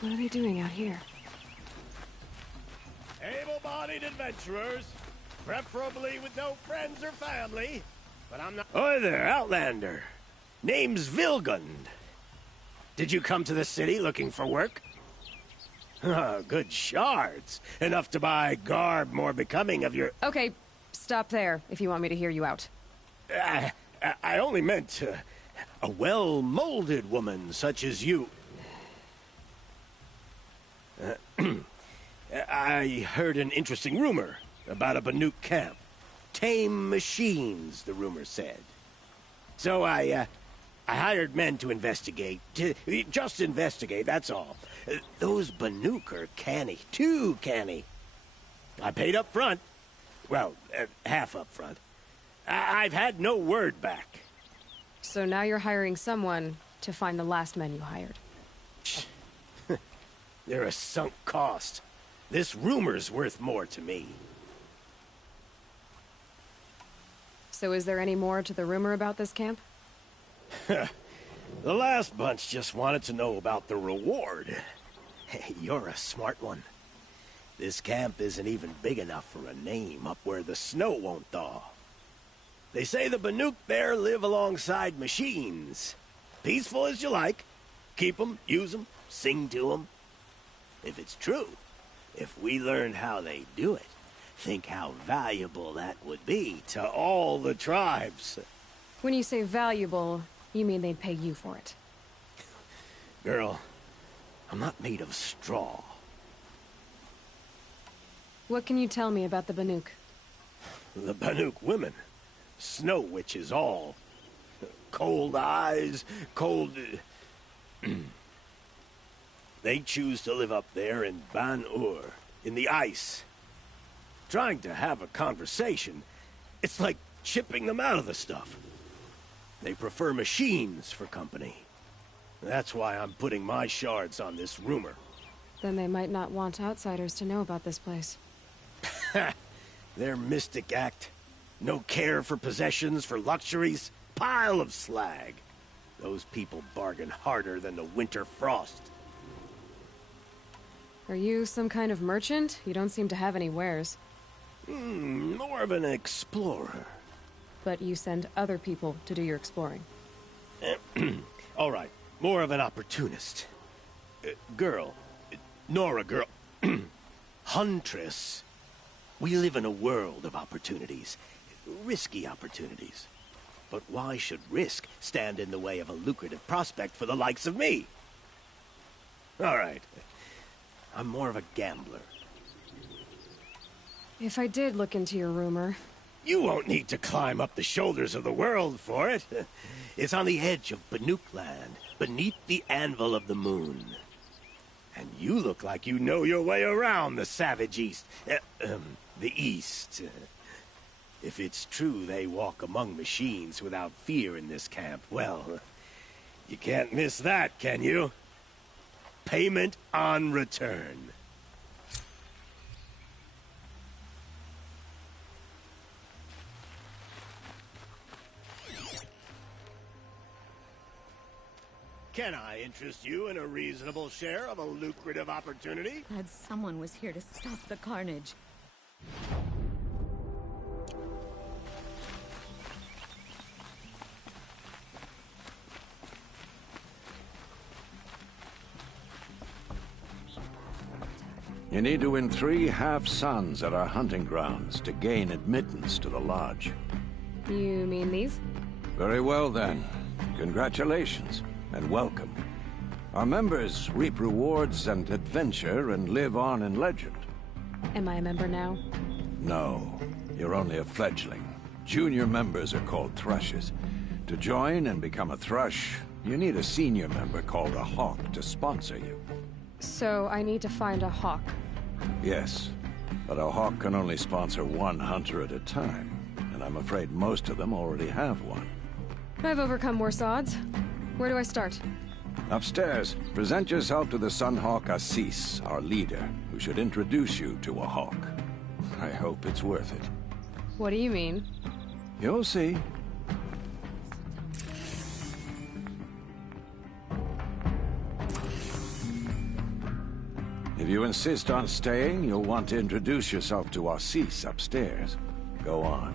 What are they doing out here? Able-bodied adventurers, preferably with no friends or family, but I'm not— Oi there, Outlander. Name's Vilgund. Did you come to the city looking for work? Good shards. Enough to buy garb more becoming of your— Okay, stop there if you want me to hear you out. I only meant a well-molded woman such as you. I heard an interesting rumor about a Banuk camp. Tame machines, the rumor said. So I hired men to investigate. Just investigate, that's all. Those Banuk are canny. Too canny. I paid up front. Well, half up front. I've had no word back. So now you're hiring someone to find the last men you hired. They're a sunk cost. This rumor's worth more to me. So is there any more to the rumor about this camp? The last bunch just wanted to know about the reward. Hey, you're a smart one. This camp isn't even big enough for a name up where the snow won't thaw. They say the Banuk there live alongside machines. Peaceful as you like. Keep them, use them, sing to them. If it's true, if we learned how they do it, think how valuable that would be to all the tribes. When you say valuable, you mean they'd pay you for it. Girl, I'm not made of straw. What can you tell me about the Banuk? The Banuk women. Snow witches all. Cold eyes, cold... They choose to live up there in Ban-Ur, in the ice. Trying to have a conversation, it's like chipping them out of the stuff. They prefer machines for company. That's why I'm putting my shards on this rumor. Then they might not want outsiders to know about this place. Their mystic act. No care for possessions, for luxuries. Pile of slag. Those people bargain harder than the winter frost. Are you some kind of merchant? You don't seem to have any wares. More of an explorer. But you send other people to do your exploring. All right, more of an opportunist. Girl. Nora, girl. Huntress. We live in a world of opportunities. Risky opportunities. But why should risk stand in the way of a lucrative prospect for the likes of me? All right. I'm more of a gambler. If I did look into your rumor... You won't need to climb up the shoulders of the world for it. It's on the edge of Banuk land, beneath the anvil of the moon. And you look like you know your way around the savage east. The east. If it's true they walk among machines without fear in this camp, well, you can't miss that, can you? Payment on return. Can I interest you in a reasonable share of a lucrative opportunity? Glad someone was here to stop the carnage. You need to win 3 half-suns at our hunting grounds to gain admittance to the lodge. You mean these? Very well, then. Congratulations, and welcome. Our members reap rewards and adventure and live on in legend. Am I a member now? No, you're only a fledgling. Junior members are called thrushes. To join and become a thrush, you need a senior member called a hawk to sponsor you. So I need to find a hawk. Yes, but a hawk can only sponsor 1 hunter at a time, and I'm afraid most of them already have one. I've overcome worse odds. Where do I start? Upstairs, present yourself to the Sunhawk Assis, our leader, who should introduce you to a hawk. I hope it's worth it. What do you mean? You'll see. If you insist on staying, you'll want to introduce yourself to Assis upstairs. Go on.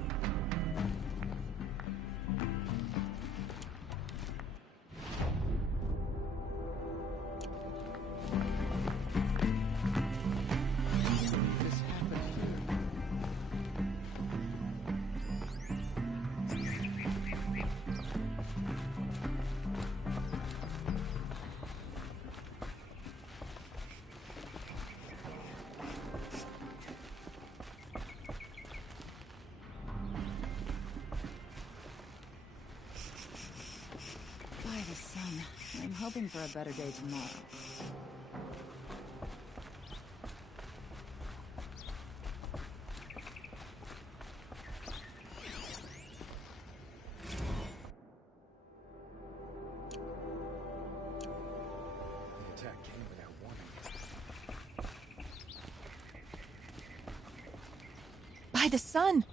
By the sun. I'm hoping for a better day tomorrow. The attack came without warning. By the sun!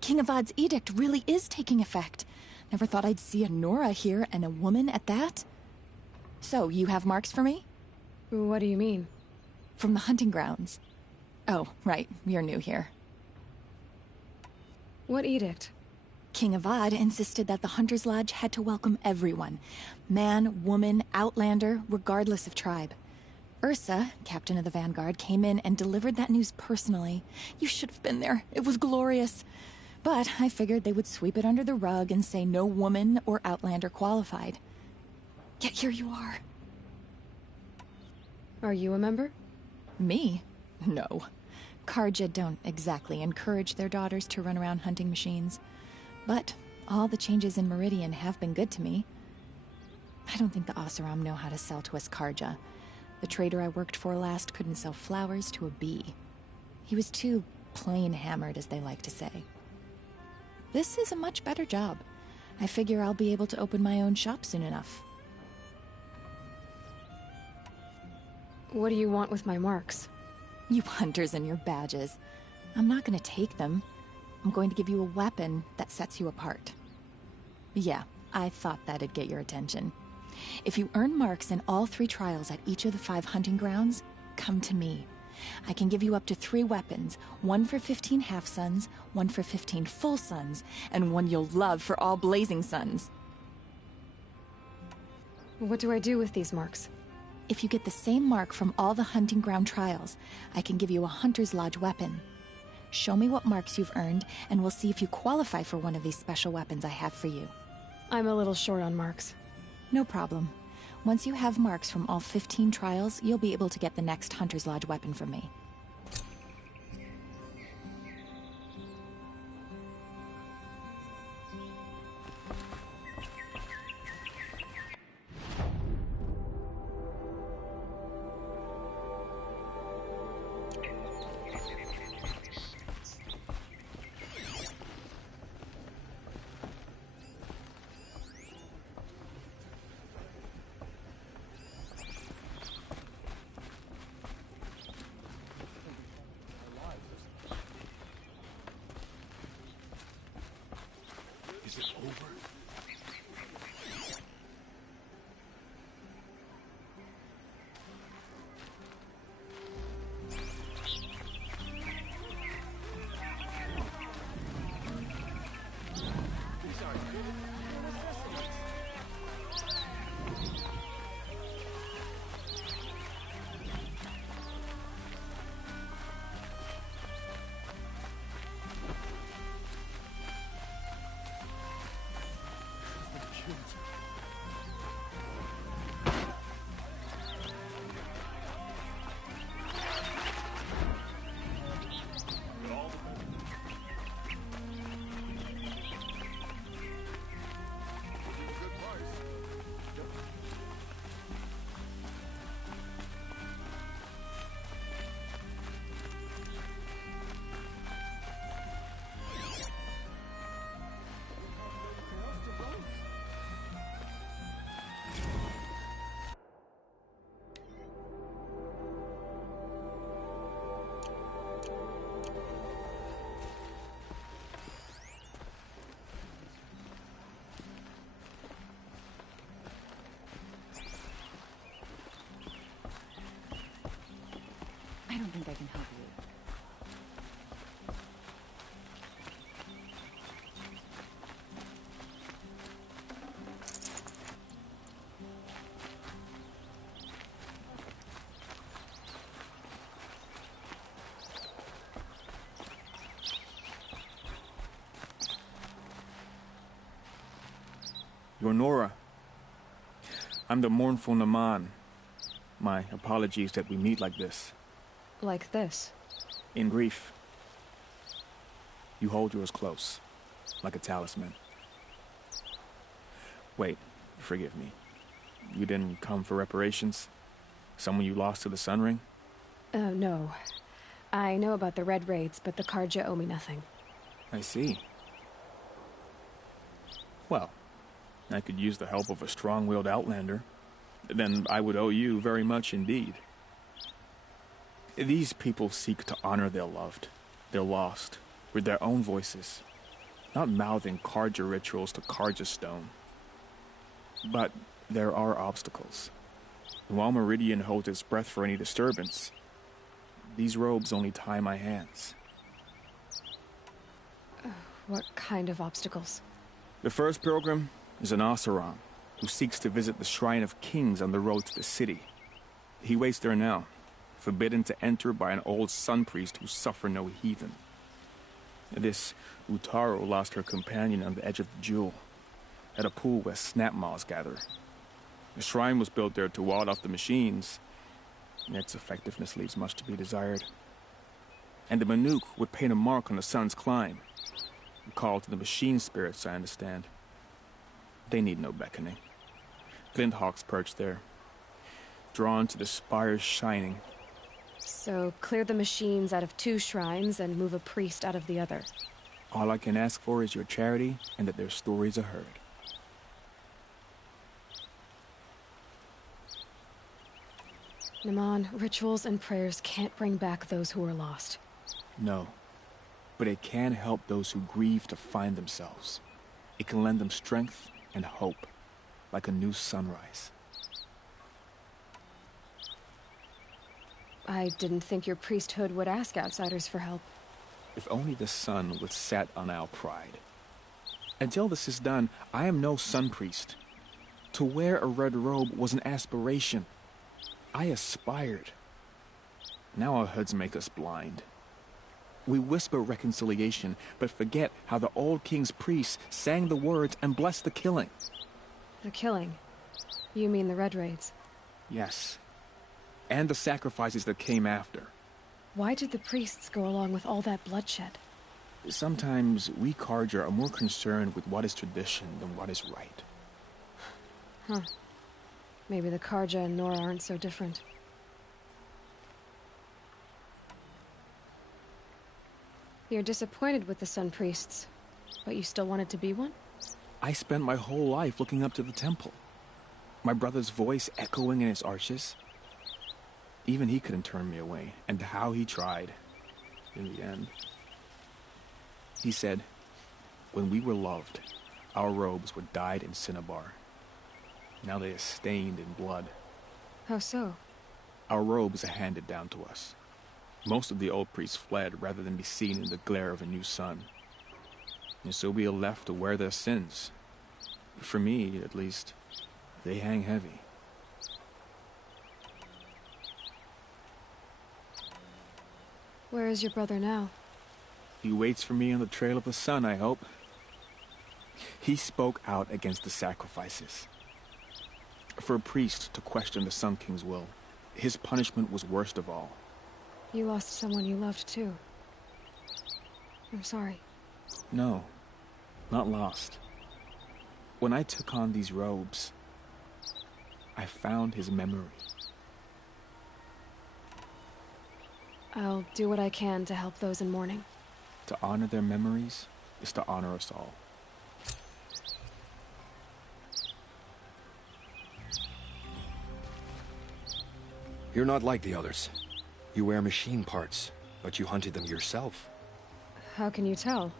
King Avad's edict really is taking effect. Never thought I'd see a Nora here, and a woman at that. So, you have marks for me? What do you mean? From the hunting grounds. Oh, right, you're new here. What edict? King Avad insisted that the Hunter's Lodge had to welcome everyone. Man, woman, outlander, regardless of tribe. Ursa, captain of the Vanguard, came in and delivered that news personally. You should have been there. It was glorious. But I figured they would sweep it under the rug and say no woman or outlander qualified. Yet here you are. Are you a member? Me? No. Karja don't exactly encourage their daughters to run around hunting machines. But all the changes in Meridian have been good to me. I don't think the Oseram know how to sell to us Karja. The trader I worked for last couldn't sell flowers to a bee. He was too plain hammered, as they like to say. This is a much better job. I figure I'll be able to open my own shop soon enough. What do you want with my marks? You hunters and your badges. I'm not going to take them. I'm going to give you a weapon that sets you apart. Yeah, I thought that'd get your attention. If you earn marks in all 3 trials at each of the 5 hunting grounds, come to me. I can give you up to 3 weapons, 1 for 15 half-suns, 1 for 15 full suns, and 1 you'll love for all blazing suns. What do I do with these marks? If you get the same mark from all the hunting ground trials, I can give you a Hunter's Lodge weapon. Show me what marks you've earned, and we'll see if you qualify for one of these special weapons I have for you. I'm a little short on marks. No problem. Once you have marks from all 15 trials, you'll be able to get the next Hunter's Lodge weapon from me. Is it over? You're Nora. I'm the mournful Naman. My apologies that we meet like this. Like this? In grief. You hold yours close, like a talisman. Wait, forgive me. You didn't come for reparations? Someone you lost to the Sun Ring? No. I know about the Red Raids, but the Karja owe me nothing. I see. Well, I could use the help of a strong-willed outlander. Then I would owe you very much indeed. These people seek to honor their loved, their lost, with their own voices, not mouthing Karja rituals to Karja stone. But there are obstacles. While Meridian holds its breath for any disturbance, these robes only tie my hands. What kind of obstacles? The first pilgrim is an Oseram, who seeks to visit the Shrine of Kings on the road to the city. He waits there now, forbidden to enter by an old sun priest who suffer no heathen. This Utaro lost her companion on the edge of the Jewel, at a pool where snap moths gather. The shrine was built there to ward off the machines, and its effectiveness leaves much to be desired. And the Manuk would paint a mark on the sun's climb, a call to the machine spirits, I understand. They need no beckoning. Glint hawks perch there, drawn to the spire's shining. So clear the machines out of 2 shrines and move a priest out of the other. All I can ask for is your charity and that their stories are heard. Naman, rituals and prayers can't bring back those who are lost. No, but it can help those who grieve to find themselves. It can lend them strength and hope, like a new sunrise. I didn't think your priesthood would ask outsiders for help. If only the sun would set on our pride. Until this is done, I am no sun priest. To wear a red robe was an aspiration. I aspired. Now our hoods make us blind. We whisper reconciliation, but forget how the old king's priests sang the words and blessed the killing. The killing? You mean the Red Raids? Yes. And the sacrifices that came after. Why did the priests go along with all that bloodshed? Sometimes we Karja are more concerned with what is tradition than what is right. Huh. Maybe the Karja and Nora aren't so different. You're disappointed with the Sun Priests, but you still wanted to be one? I spent my whole life looking up to the temple. My brother's voice echoing in its arches. Even he couldn't turn me away, and how he tried, in the end. He said, when we were loved, our robes were dyed in cinnabar. Now they are stained in blood. How so? Our robes are handed down to us. Most of the old priests fled rather than be seen in the glare of a new sun. And so we are left to wear their sins. For me, at least, they hang heavy. Where is your brother now? He waits for me on the trail of the sun, I hope. He spoke out against the sacrifices. For a priest to question the Sun King's will, his punishment was worst of all. You lost someone you loved, too. I'm sorry. No, not lost. When I took on these robes, I found his memory. I'll do what I can to help those in mourning. To honor their memories is to honor us all. You're not like the others. You wear machine parts, but you hunted them yourself. How can you tell?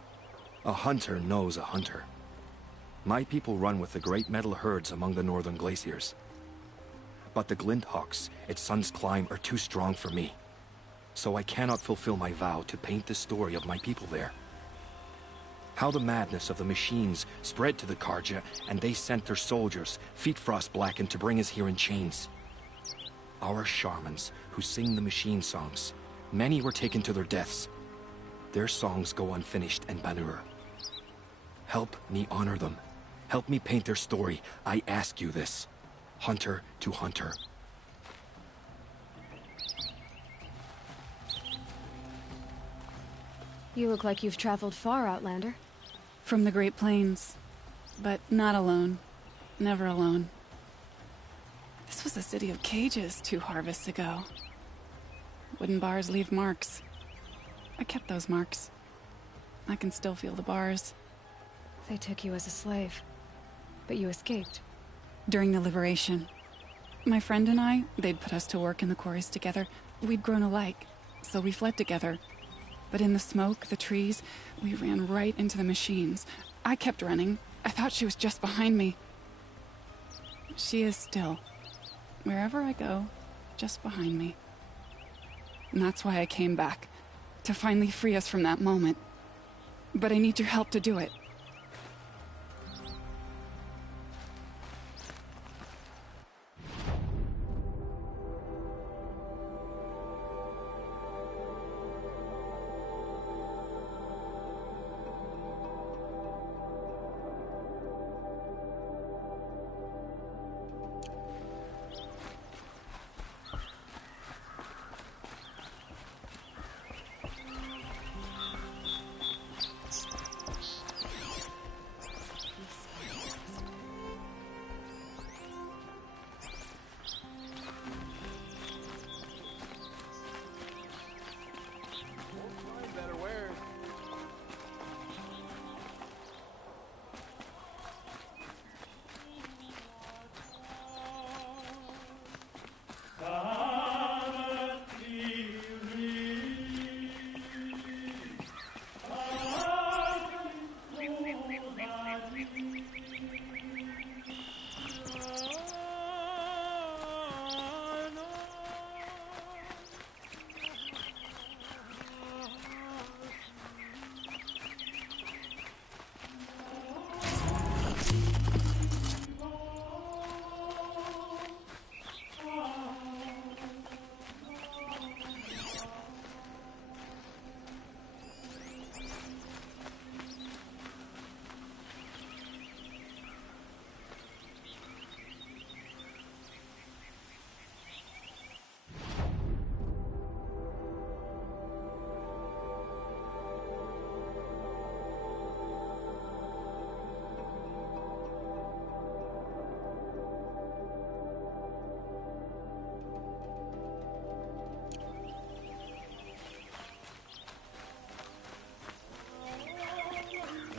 A hunter knows a hunter. My people run with the great metal herds among the northern glaciers. But the Glint Hawks at Sun's Climb are too strong for me. So I cannot fulfill my vow to paint the story of my people there. How the madness of the machines spread to the Karja, and they sent their soldiers, feet frost blackened, to bring us here in chains. Our shamans, who sing the machine songs, many were taken to their deaths. Their songs go unfinished in Banur. Help me honor them. Help me paint their story. I ask you this. Hunter to hunter. You look like you've traveled far, Outlander. From the Great Plains. But not alone. Never alone. This was a city of cages 2 harvests ago. Wooden bars leave marks. I kept those marks. I can still feel the bars. They took you as a slave, but you escaped. During the liberation. My friend and I, they'd put us to work in the quarries together. We'd grown alike, so we fled together. But in the smoke, the trees, we ran right into the machines. I kept running. I thought she was just behind me. She is still. Wherever I go, just behind me. And that's why I came back. To finally free us from that moment. But I need your help to do it.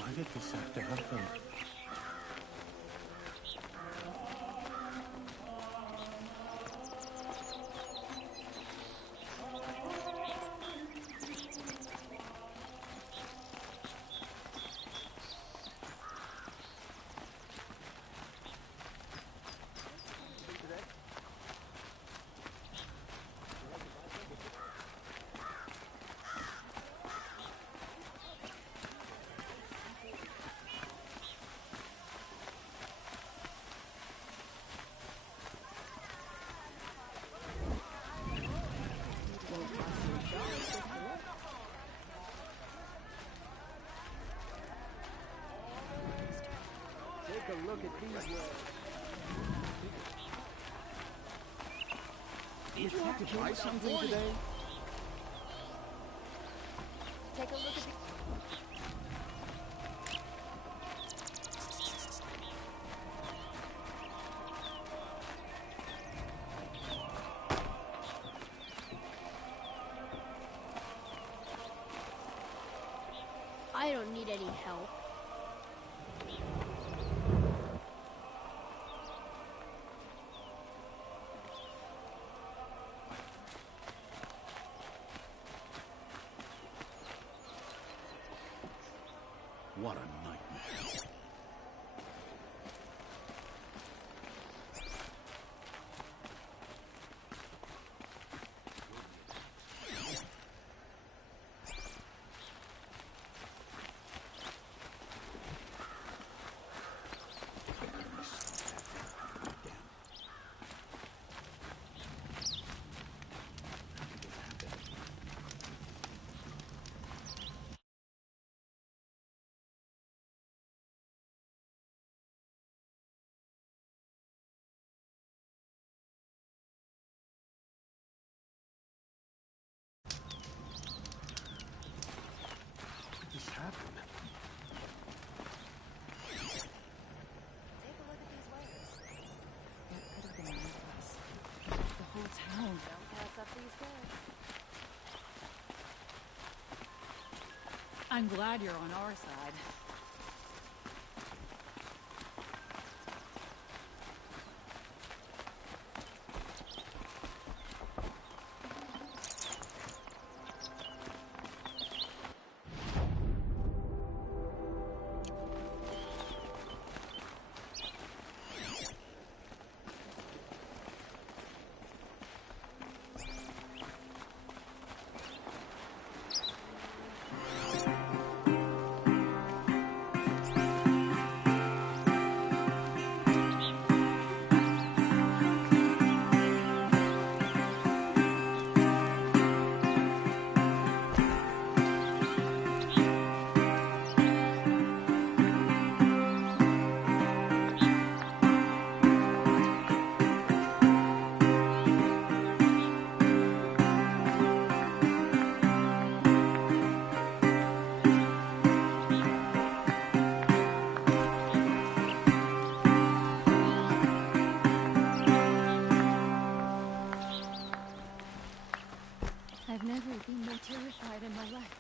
Why did this have to happen? Take a look at these Did you have to buy something today? Take a look at the... I don't need any help. What a I'm glad you're on our side. I've never been more terrified in my life.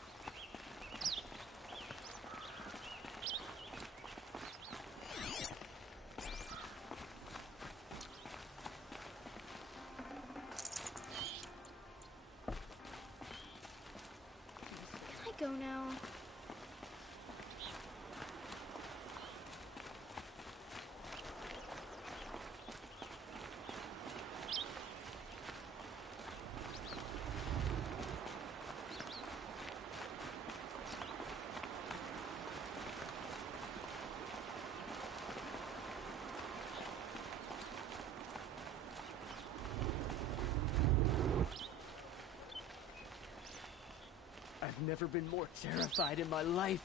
Can I go now? I've never been more terrified in my life.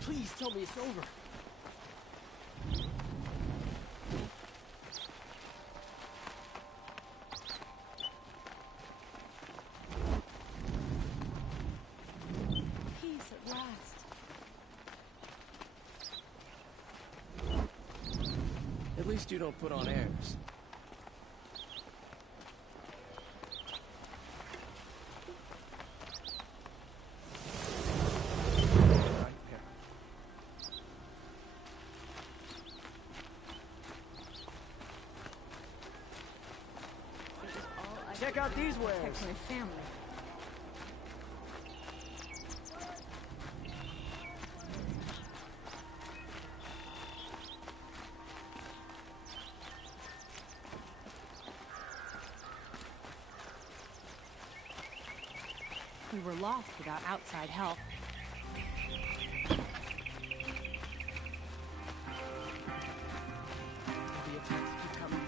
Please tell me it's over. Peace at last. At least you don't put on airs. Check out these wares. Protect my family. We were lost without outside help. The attacks keep coming.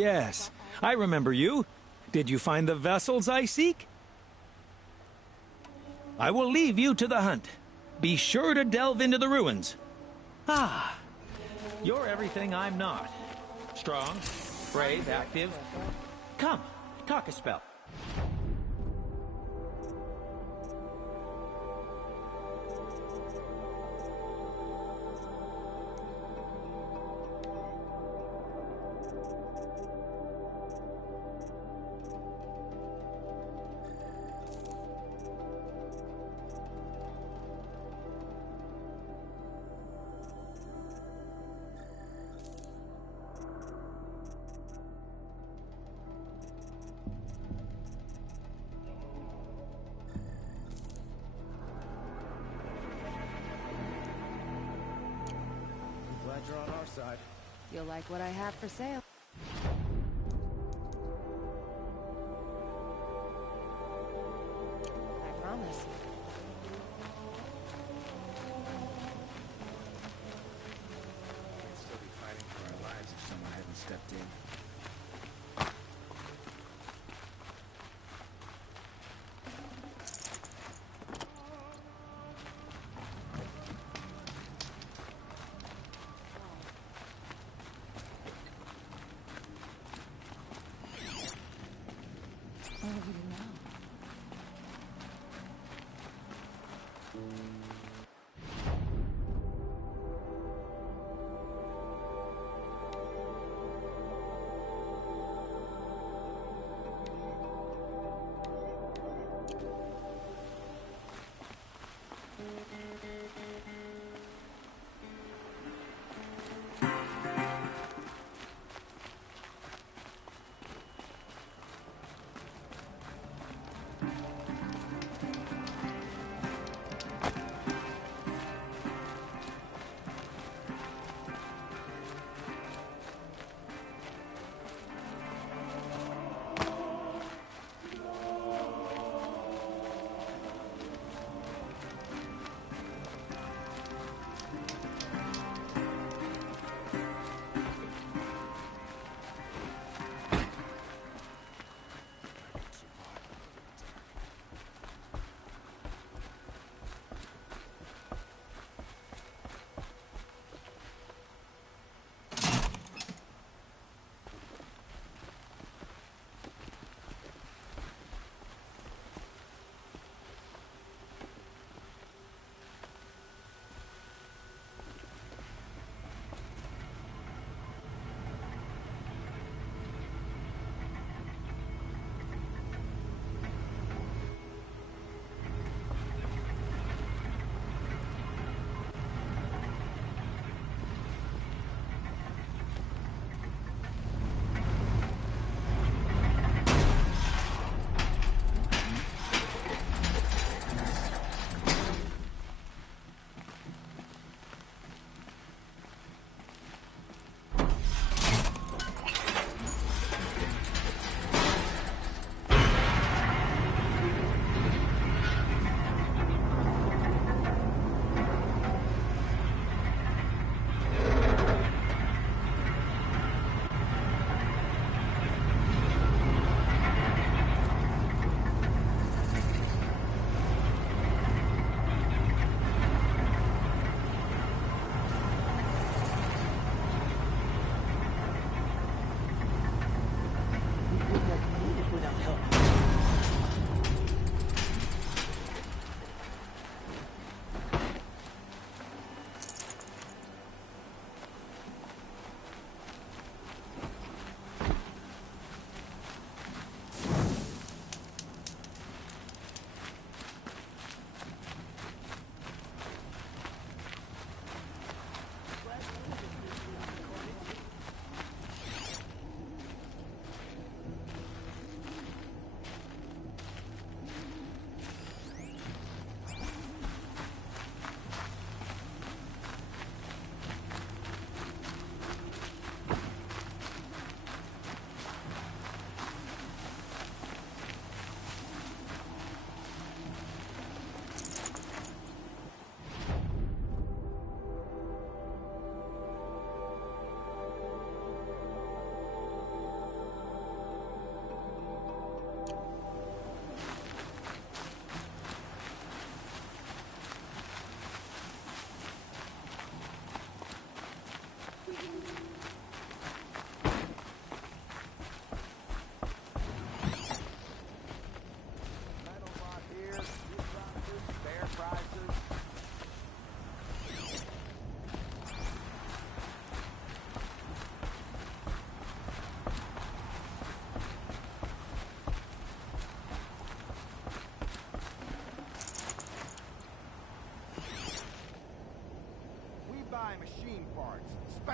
yes. I remember you. Did you find the vessels I seek? I will leave you to the hunt. Be sure to delve into the ruins. Ah, you're everything I'm not. Strong, brave, active. Come, talk a spell. Glad you're on our side. You'll like what I have for sale. I promise. We'd still be fighting for our lives if someone hadn't stepped in.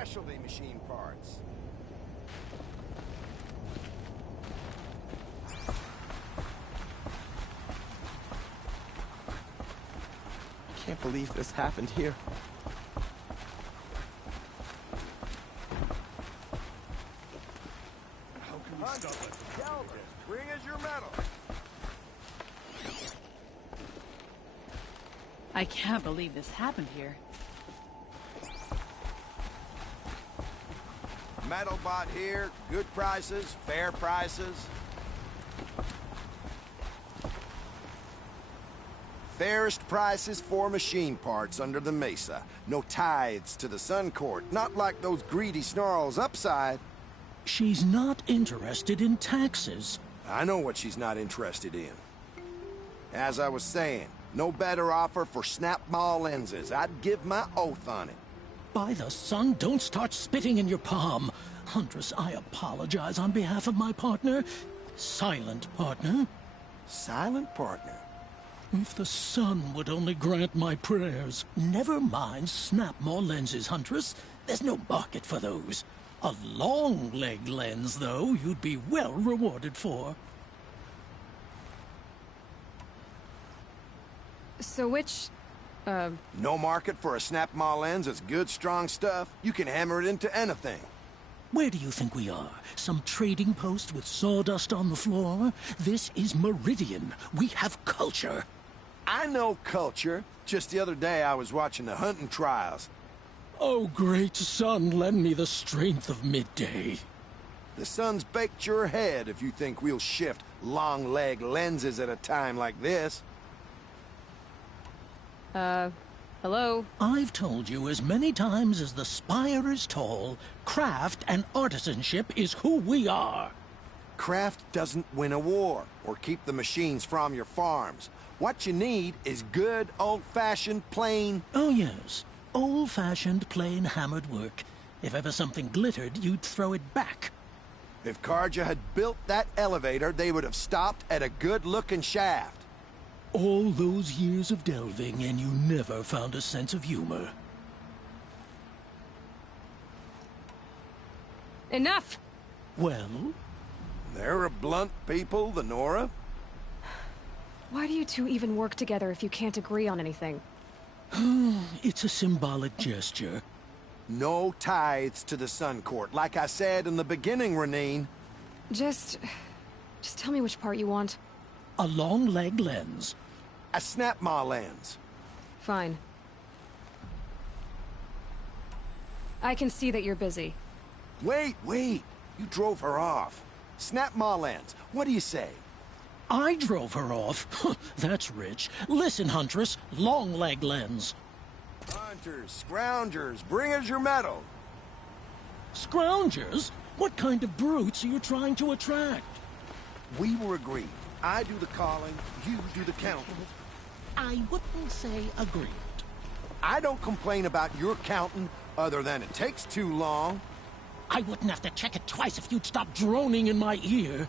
specialty machine parts. I can't believe this happened here. How can we stop it? Delver, bring us your metal. I can't believe this happened here. Metal bought here, good prices, fair prices. Fairest prices for machine parts under the mesa. No tithes to the Sun Court, not like those greedy snarls upside. She's not interested in taxes. I know what she's not interested in. As I was saying, no better offer for snap-maw lenses. I'd give my oath on it. By the sun, don't start spitting in your palm. Huntress, I apologize on behalf of my partner. Silent partner. Silent partner? If the sun would only grant my prayers. Never mind snap-maw lenses, Huntress. There's no market for those. A long-leg lens, though, you'd be well rewarded for. So which, No market for a snap-maw lens is good, strong stuff. You can hammer it into anything. Where do you think we are? Some trading post with sawdust on the floor? This is Meridian. We have culture. I know culture. Just the other day I was watching the hunting trials. Oh, great sun, lend me the strength of midday. The sun's baked your head if you think we'll shift long-leg lenses at a time like this. Hello? I've told you as many times as the spire is tall, craft and artisanship is who we are. Craft doesn't win a war, or keep the machines from your farms. What you need is good, old-fashioned, plain... Oh, yes. Old-fashioned, plain hammered work. If ever something glittered, you'd throw it back. If Carja had built that elevator, they would have stopped at a good-looking shaft. All those years of delving, and you never found a sense of humor. Enough! Well? They're a blunt people, the Nora. Why do you two even work together if you can't agree on anything? It's a symbolic gesture. No tithes to the Sun Court, like I said in the beginning, Renine. Just tell me which part you want. A long-leg lens. A snap-maw lens. Fine. I can see that you're busy. Wait. You drove her off. Snap-maw lens. What do you say? I drove her off? That's rich. Listen, Huntress. Long-leg lens. Hunters, scroungers, bring us your metal. Scroungers? What kind of brutes are you trying to attract? We were agreed. I do the calling, you do the counting. I wouldn't say agreed. I don't complain about your counting, other than it takes too long. I wouldn't have to check it twice if you'd stop droning in my ear.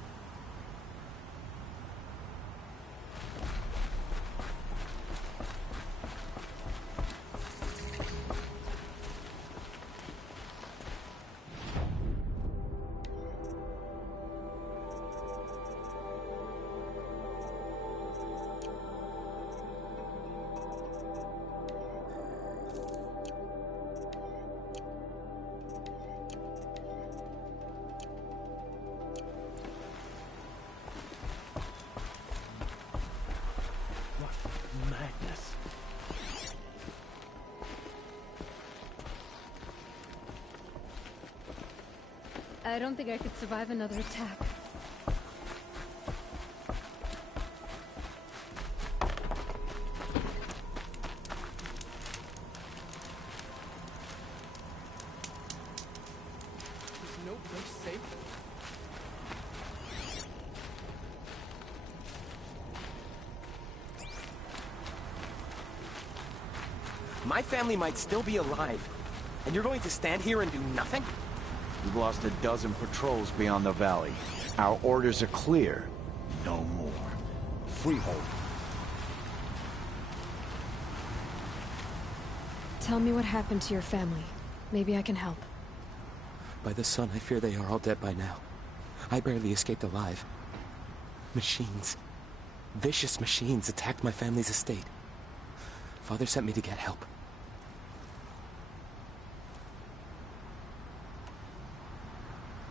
Madness. I don't think I could survive another attack. Is no place safe? My family might still be alive, and you're going to stand here and do nothing? We've lost a dozen patrols beyond the valley. Our orders are clear. No more. Freehold. Tell me what happened to your family. Maybe I can help. By the sun, I fear they are all dead by now. I barely escaped alive. Machines. Vicious machines attacked my family's estate. Father sent me to get help.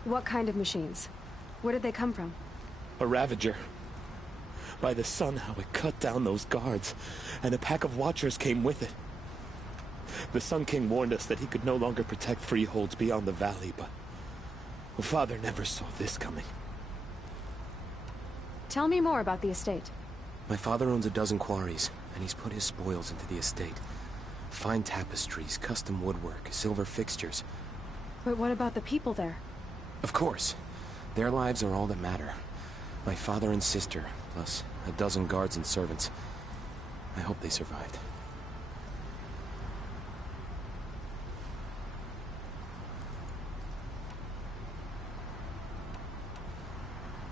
What kind of machines? Where did they come from? A Ravager. By the sun, how it cut down those guards, and a pack of Watchers came with it. The Sun King warned us that he could no longer protect freeholds beyond the valley, but Father never saw this coming. Tell me more about the estate. My father owns a dozen quarries, and he's put his spoils into the estate. Fine tapestries, custom woodwork, silver fixtures. But what about the people there? Of course. Their lives are all that matter. My father and sister, plus a dozen guards and servants. I hope they survived.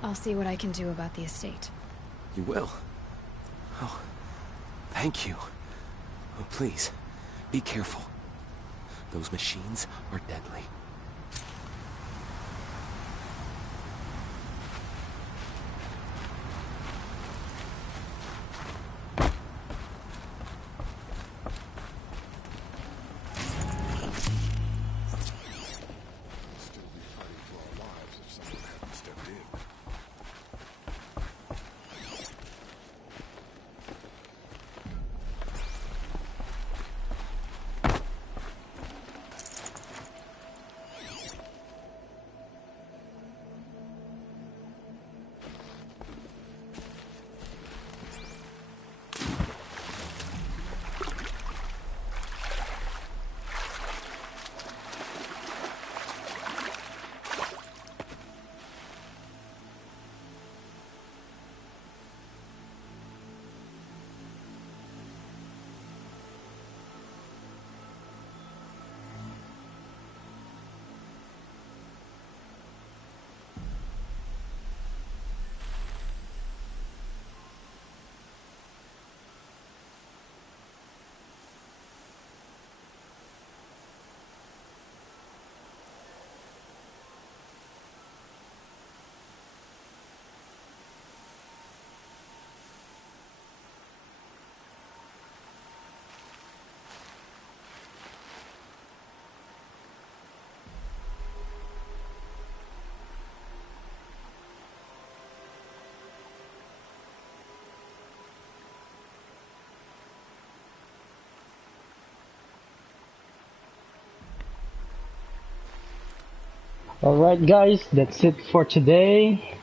I'll see what I can do about the estate. You will? Oh, thank you. Oh, please, be careful. Those machines are deadly. Alright guys, that's it for today.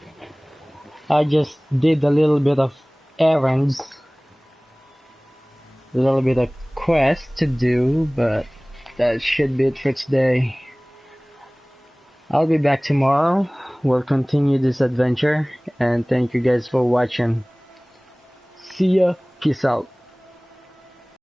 I just did a little bit of errands, a little bit of quest to do, but that should be it for today. I'll be back tomorrow. We'll continue this adventure, and thank you guys for watching. See ya. Peace out.